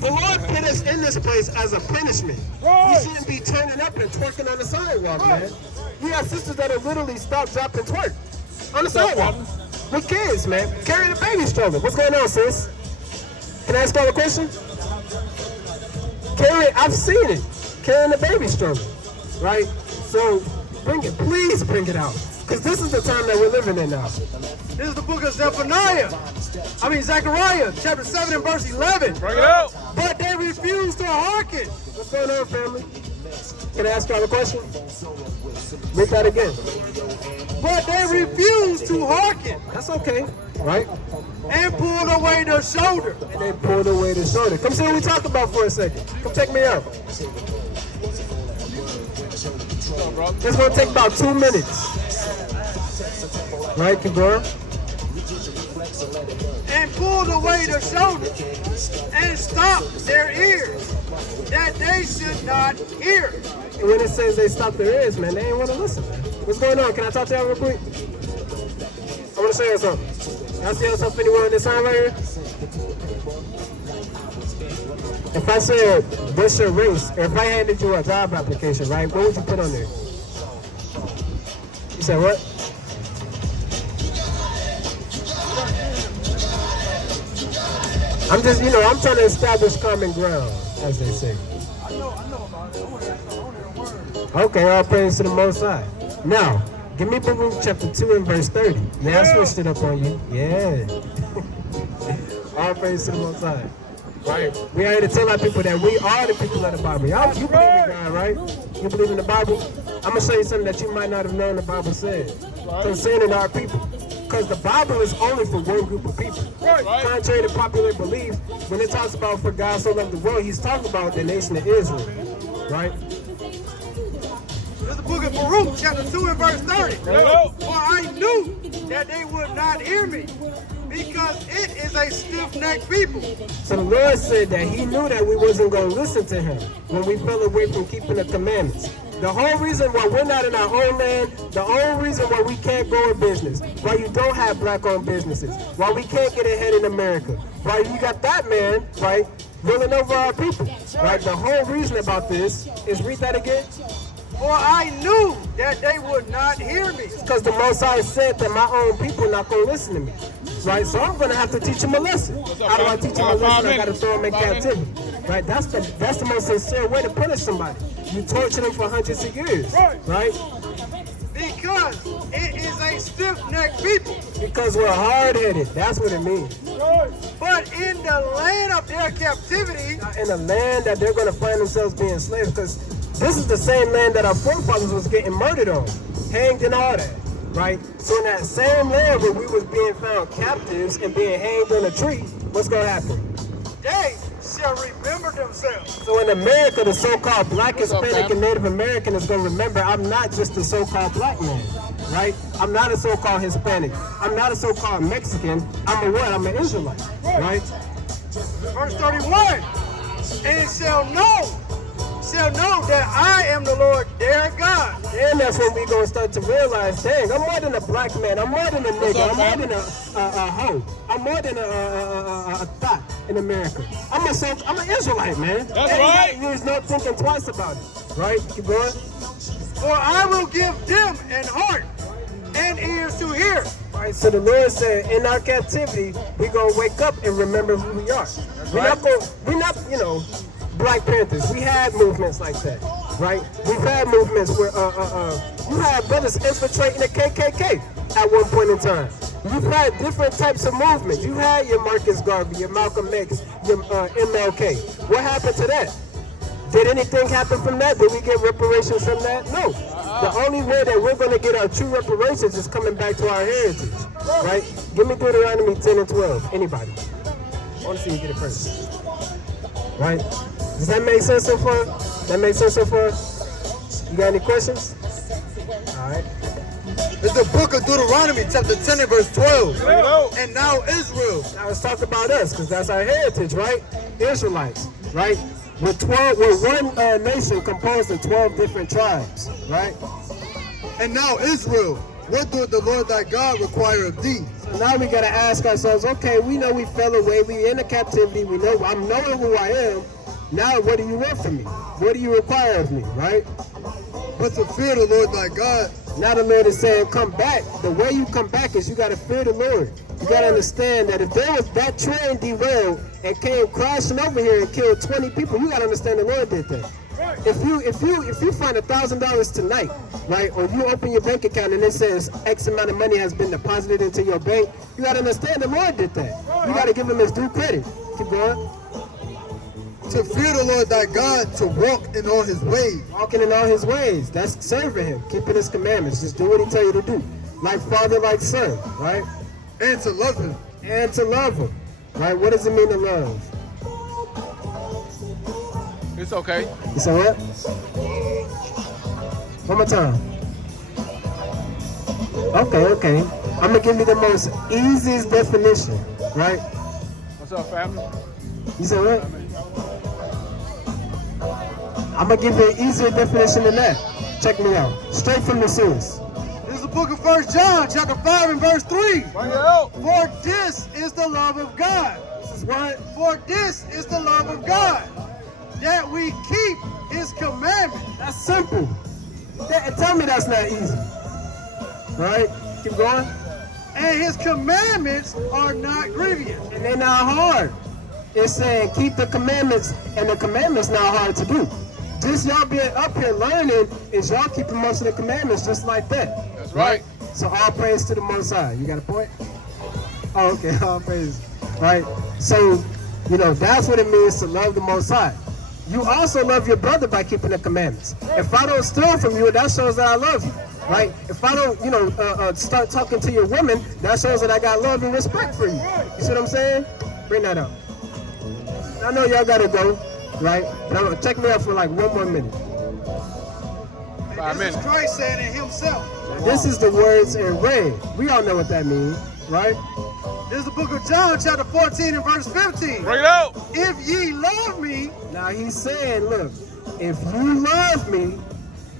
The Lord put us in this place as a punishment. You shouldn't be turning up and twerking on the sidewalk, man. You have sisters that have literally stopped, drop, and twerk on the sidewalk with kids, man, carrying a baby stroller. What's going on, sis? Can I ask y'all a question? I've seen it, carrying a baby stroller, right? So bring it, please bring it out, because this is the time that we're living in now. This is the book of Zechariah, chapter 7 and verse 11. Bring it out. But they refuse to hearken. What's going on, family? Can I ask y'all a question? Read that again. But they refuse to hearken That's okay, right? and pulled away their shoulder. And they pulled away the shoulder. Come see what we talk about for a second. Come check me out. It's gonna take about 2 minutes. Right, Kibura? And pulled away their shoulder and stopped their ears that they should not hear. And when it says they stop their ears, man, they ain't want to listen. What's going on? Can I talk to y'all real quick? I want to show you something. Y'all see yourself anywhere on this sign right here? If I said, what's your race? Or if I handed you a job application, right, what would you put on there? You said what? I'm just, I'm trying to establish common ground, as they say. Okay, all praise to the Most High. Now, give me Baruch chapter 2 and verse 30. Yeah, I switched it up on you. Yeah. All praise to the Most High. Right? We are here to tell our people that we are the people of the Bible. You believe in God, right? You believe in the Bible? I'm going to show you something that you might not have known the Bible said concerning our people. Because the Bible is only for one group of people. Contrary to popular belief, when it talks about for God so loved the world, he's talking about the nation of Israel. Right? This is the book of Baruch, chapter 2 and verse 30. For I knew that they would not hear me, because it is a stiff-necked people. So the Lord said that he knew that we wasn't going to listen to him when we fell away from keeping the commandments. The whole reason why we're not in our own land, the whole reason why we can't go in business, why you don't have black-owned businesses, why we can't get ahead in America, why you got that man, right, ruling over our people, right? The whole reason about this is, read that again. For I knew that they would not hear me. Because the Most High said that my own people not going to listen to me. Right? So I'm going to have to teach them a lesson. How do I teach them a lesson? I got to throw them in captivity. Right? That's the most sincere way to punish somebody. You torture them for hundreds of years. Right? Because it is a stiff-necked people. Because we're hard-headed. That's what it means. But in the land of their captivity, In a land that they're going to find themselves being slaves, because this is the same land that our forefathers was getting murdered on, hanged and all that, right? So in that same land where we was being found captives and being hanged on a tree, what's going to happen? they shall remember themselves. So in America, the so-called black, What's up, Hispanic, fam? and Native American is going to remember I'm not just a so-called black man, right? I'm not a so-called Hispanic. I'm not a so-called Mexican. I'm a what? I'm an Israelite, right? Verse 31, and shall know that I am the Lord their God. And that's when we gonna start to realize, dang, I'm more than a black man. I'm more than a nigga. up, I'm more fam? than a hoe. I'm more than a thought in America. I'm an Israelite, man. That's And right. There's no thinking twice about it, right? Keep going. For I will give them an heart and ears to hear. Right. So the Lord said, in our captivity, we gonna wake up and remember who we are. We're not, Black Panthers. We had movements like that, right? We've had movements where you had brothers infiltrating the KKK at one point in time. You've had different types of movements. You had your Marcus Garvey, your Malcolm X, your MLK. What happened to that? Did anything happen from that? Did we get reparations from that? No. The only way that we're going to get our true reparations is coming back to our heritage, right? Give me Deuteronomy 10 and 12. Anybody? I want to see you get it first. Right? Does that make sense so far? That makes sense so far? You got any questions? All right. It's the book of Deuteronomy, chapter 10 and verse 12. Bring it out. And now Israel. Now let's talk about us, because that's our heritage, right? Israelites, right? We're one nation composed of 12 different tribes, right? And now Israel, what doeth the Lord thy God require of thee? So now we gotta ask ourselves, okay, we know we fell away, we in the captivity, we know I'm knowing who I am. Now what do you want from me? What do you require of me, right? But to fear the Lord thy God. Now the Lord is saying, come back. The way you come back is you gotta fear the Lord. You gotta understand that if there was that train derailed and came crashing over here and killed 20 people, you gotta understand the Lord did that. If you find $1,000 tonight, right, or you open your bank account and it says X amount of money has been deposited into your bank, you gotta understand the Lord did that. You gotta give him his due credit. Keep going. To fear the Lord thy God, to walk in all his ways. Walking in all his ways. That's serving him, keeping his commandments. Just do what he tell you to do. Like father, like son, right? And to love him. And to love him, right? What does it mean to love? It's okay. You say what? One more time. Okay. I'm gonna give you the most easiest definition, right? What's up, family? You say what? I'm gonna give you an easier definition than that. Check me out. Straight from the source. This is the book of 1 John, chapter 5 and verse 3. Bring it out. For this is the love of God. This is what? For this is the love of God, that we keep his commandments. That's simple. Tell me that's not easy. Right? Keep going. And his commandments are not grievous. And they're not hard. It's saying keep the commandments, and the commandments not hard to do. Just y'all being up here learning is y'all keeping most of the commandments just like that. That's right. So all praise to the Most High. You got a point? Oh, okay. All praise. Right? So, that's what it means to love the Most High. You also love your brother by keeping the commandments. If I don't steal from you, that shows that I love you. Right? If I don't, start talking to your woman, that shows that I got love and respect for you. You see what I'm saying? Bring that up. I know y'all gotta go, right? But check me out for like 1 more minute. 5 This is minutes. Christ saying it himself. This is the words in red. We all know what that means, right? This is the book of John, chapter 14 and verse 15. Bring it out. If ye love me, Now he's saying, look, if you love me,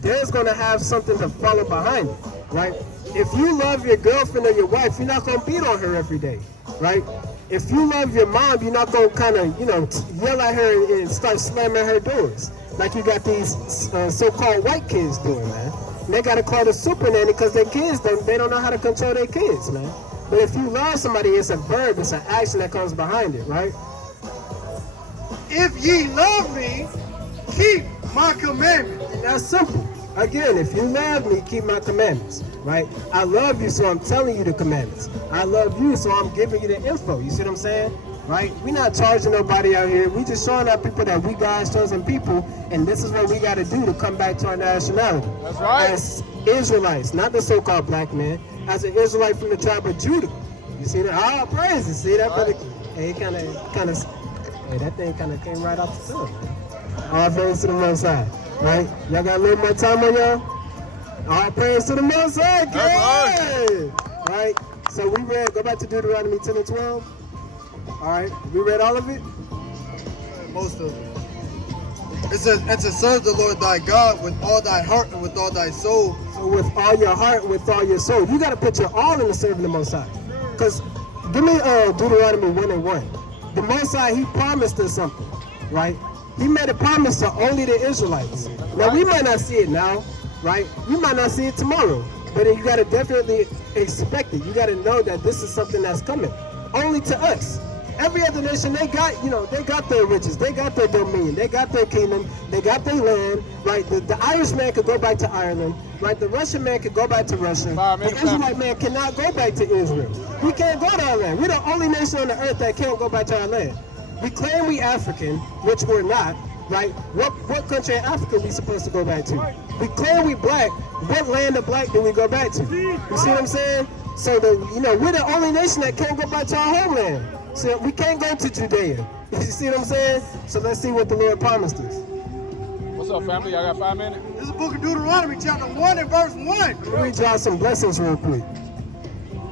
there's gonna have something to follow behind it, right? If you love your girlfriend or your wife, you're not gonna beat on her every day, right? If you love your mom, you're not gonna kind of, yell at her and start slamming her doors like you got these so-called white kids doing, man. And they gotta call the super nanny because their kids they don't know how to control their kids, man. But if you love somebody, it's a verb, it's an action that comes behind it, right? if ye love me, keep my commandments. And that's simple. Again, if you love me, keep my commandments, right? I love you, so I'm telling you the commandments. I love you, so I'm giving you the info. You see what I'm saying? Right? We're not charging nobody out here. We just showing our people that we God's chosen people, and this is what we got to do to come back to our nationality. That's right. As Israelites, not the so-called black man, as an Israelite from the tribe of Judah. You see that? Oh, praises. See that, brother? Hey, hey, that thing kind of came right off the tongue, man. All praise to the Most High. Right? Y'all got a little more time on y'all? All praise to the Most High. Yeah. Right? So we read, go back to Deuteronomy 10 and 12. All right? We read all of it? Most of it. It says, and to serve the Lord thy God with all thy heart and with all thy soul. So with all your heart, with all your soul. You got to put your all into serving the Most High. Because give me Deuteronomy 1 and 1. The Most High, he promised us something. Right? He made a promise to only the Israelites. Now, we might not see it now, right? You might not see it tomorrow, but you got to definitely expect it. You got to know that this is something that's coming only to us. Every other nation, they got, they got their riches, they got their dominion, they got their kingdom, they got their land, right? The Irish man could go back to Ireland, right? The Russian man could go back to Russia. The Israelite man cannot go back to Israel. We can't go to our land. We're the only nation on the earth that can't go back to our land. We claim we African, which we're not, right? What country in Africa we supposed to go back to? We claim we black. What land of black do we go back to? You see what I'm saying? So we're the only nation that can't go back to our homeland. So we can't go to Judea. You see what I'm saying? So let's see what the Lord promised us. What's up, family? Y'all got 5 minutes? This is the book of Deuteronomy, chapter 1 and verse 1. Let me read y'all some blessings real quick.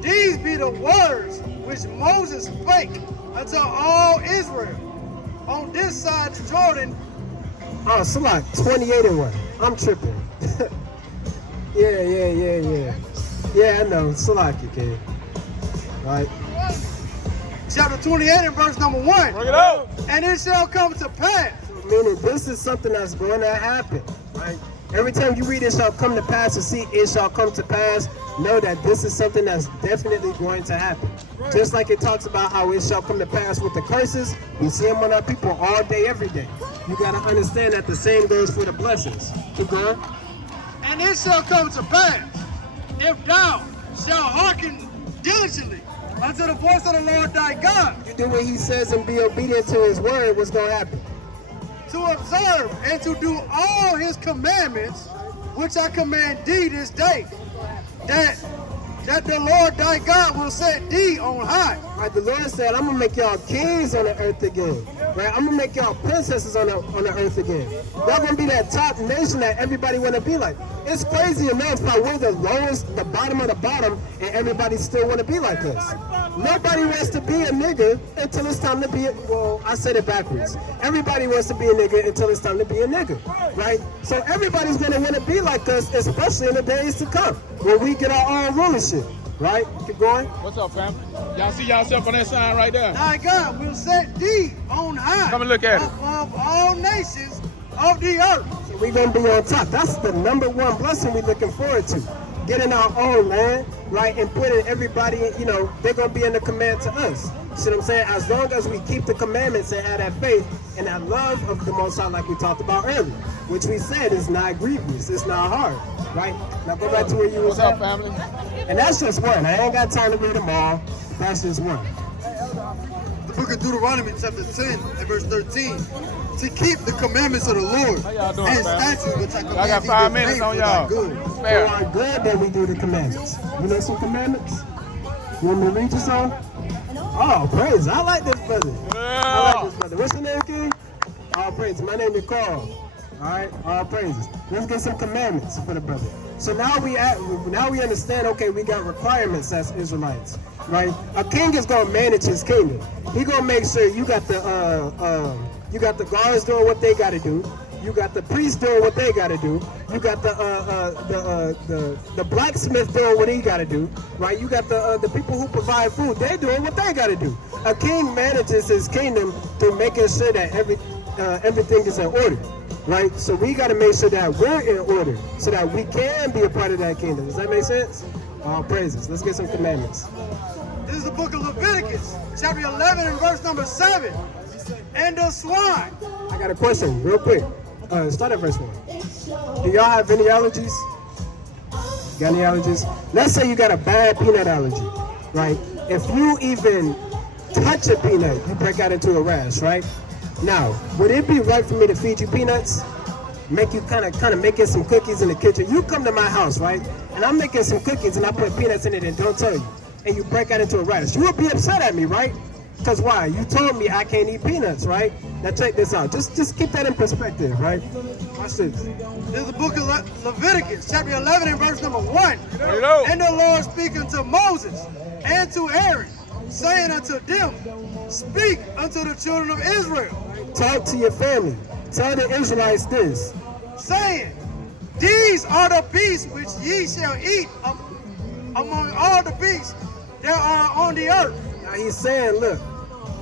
These be the words which Moses spake unto all Israel on this side of Jordan. Oh, Salak, 28 and 1. I'm tripping. Yeah. Yeah, I know. Salak, you can. Right. Chapter 28 and verse number 1. Bring it out. And it shall come to pass. Meaning this is something that's going to happen, right? Every time you read it shall come to pass, or see it shall come to pass, know that this is something that's definitely going to happen. Just like it talks about how it shall come to pass with the curses, we see them on our people all day, every day. You got to understand that the same goes for the blessings. Keep going. And it shall come to pass, if thou shalt hearken diligently unto the voice of the Lord thy God, You do what he says and be obedient to his word, what's going to happen? to observe and to do all his commandments, which I command thee this day, that the Lord thy God will set thee on high. Right, the Lord said, I'm going to make y'all kings on the earth again. Right? I'm going to make y'all princesses on the earth again. Y'all going to be that top nation that everybody want to be like. It's crazy enough how we're the lowest, the bottom of the bottom, and everybody still want to be like us. Nobody wants to be a nigga until it's time to be I said it backwards. Everybody wants to be a nigga until it's time to be a nigga, right? So everybody's going to want to be like us, especially in the days to come, when we get our own rulership, right? Keep going. What's up, family? Y'all see yourself on that sign right there? Thy God will set thee on high. Come and look at it. Above all nations of the earth. So we're going to be on top. That's the number one blessing we're looking forward to. Getting our own land, right, and putting everybody, they're going to be in the command to us. See what I'm saying? As long as we keep the commandments and have that faith and that love of the Most High like we talked about earlier, which we said is not grievous, it's not hard, right? Now go back to where you was What's up, at. family? And that's just one. I ain't got time to read them all. That's just one. The book of Deuteronomy, chapter 10 and verse 13. To keep the commandments of the Lord How y'all doing, and fam? statutes which I Y'all command got thee 5 this minutes day on for thy y'all. good. For Fair. our good that we do the commandments. You know some commandments? You want me to read you some? Oh, praise. I like this brother. I like this brother. What's your name, King? All praises. My name is Carl. All right, all praises. Let's get some commandments for the brother. So now we understand. Okay, we got requirements as Israelites, right? A king is gonna manage his kingdom. He gonna make sure you got the guards doing what they gotta do. You got the priests doing what they gotta do. You got the blacksmith doing what he gotta do, right? You got the people who provide food. They doing what they gotta do. A king manages his kingdom through making sure that everything is in order, right? So we gotta make sure that we're in order, so that we can be a part of that kingdom. Does that make sense? All praises. Let's get some commandments. This is the book of Leviticus, chapter 11 and verse number 7. And the swine. I got a question, real quick. Start at verse 1. Do y'all have any allergies? Got any allergies? Let's say you got a bad peanut allergy, right? If you even touch a peanut, you break out into a rash, right? Now, would it be right for me to feed you peanuts? Make you kind of making some cookies in the kitchen. You come to my house, right? And I'm making some cookies and I put peanuts in it and don't tell you. And you break out into a rash. You would be upset at me, right? Because why? You told me I can't eat peanuts, right? Now check this out. Just keep that in perspective, right? Watch this. This is the book of Leviticus, chapter 11 and verse number 1. There you go. And the Lord speaking to Moses and to Aaron, saying unto them, speak unto the children of Israel, Talk to your family. Tell the Israelites this. saying, these are the beasts which ye shall eat among all the beasts that are on the earth. Now he's saying, look,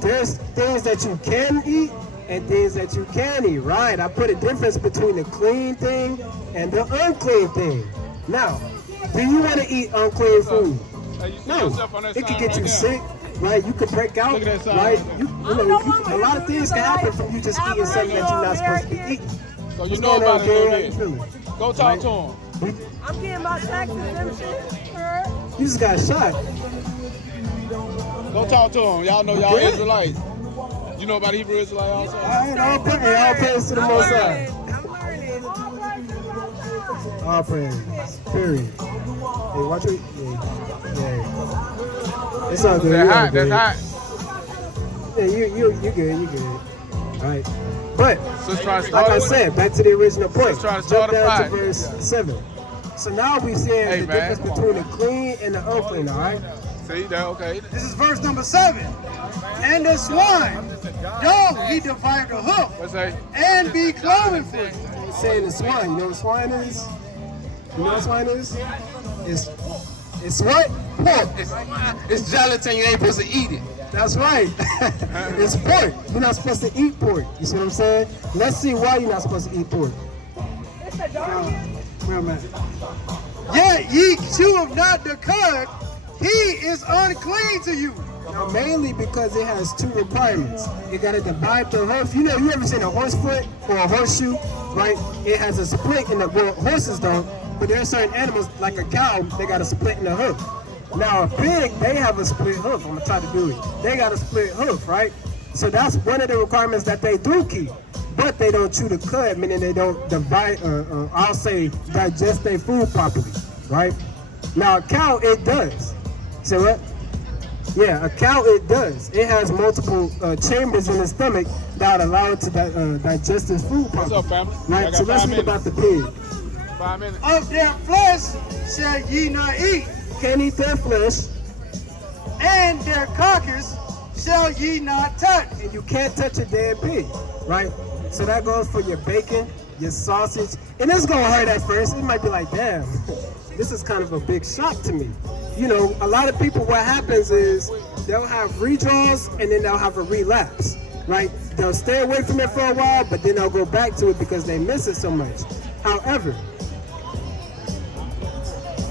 there's things that you can eat and things that you can't eat, right? I put a difference between the clean thing and the unclean thing. Now, do you want to eat unclean food? Hey, you see No. yourself on that It could sign get right you there? sick, right? You could break out, Look at that sign right? right You know, a lot of things can happen from you just eating something that you're not supposed to be eating. So you What's know going on, about it a Gary? little How you bit. feeling? Go talk to him. I'm getting my taxes and shit. Heard? You just got shot. Go talk to him. Y'all know y'all Good. Israelites. You know about Hebrew Israelite also? All right, all praise to the Most High. I'm learning. All praise. Period. Hey, watch it. Yeah. It's all good. That's You all hot. good. That's hot. Yeah, you good. You good. All right. But Sis trying to like start I it. said, back to the original point. Let's try to Jump start a down to fight. verse 7. So now we seeing Hey, the man, difference come on. between the clean and the unclean. All right. See that? Okay. This is verse number 7. And the swine, though he divide the hoof, Let's say. and be cloven foot. He's saying the swine. You know what swine is? You know what swine is? It's what? Pork. It's gelatin, you ain't supposed to eat it. That's right. It's pork. You're not supposed to eat pork. You see what I'm saying? Let's see why you're not supposed to eat pork. Well, man. Yet ye cheweth not the cud, he is unclean to you. Now, mainly because it has two requirements. It got to divide the hoof. You know, you ever seen a horse foot or a horseshoe, right? It has a split in the, well, horses don't, but there are certain animals, like a cow, they got a split in the hoof. Now, a pig, they have a split hoof. I'm going to try to do it. They got a split hoof, right? So that's one of the requirements that they do keep. But they don't chew the cud, meaning they don't divide, I'll say, digest their food properly, right? Now, a cow, it does. Say what? Yeah, a cow, it does. It has multiple chambers in the stomach that allow it to digest its food What's properly. up, family? I Right, got so let's 5 read about minutes. the pig. 5 minutes. Of their flesh shall ye not eat, Can't eat their flesh, and their carcass shall ye not touch. and you can't touch a dead pig, right? So that goes for your bacon, your sausage, and it's gonna hurt at first. It might be like, damn, this is kind of a big shock to me. You know, a lot of people, what happens is they'll have redraws and then they'll have a relapse, right? They'll stay away from it for a while, but then they'll go back to it because they miss it so much. However,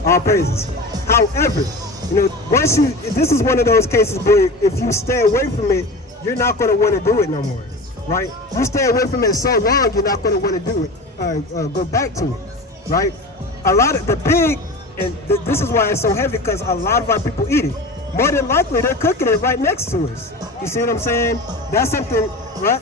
all praises. However, you know, once you, this is one of those cases where if you stay away from it, you're not going to want to do it no more, right? You stay away from it so long, you're not going to want to do it, go back to it, right? A lot of the pig, and this is why it's so heavy, because a lot of our people eat it. More than likely, they're cooking it right next to us. You see what I'm saying? That's something, right?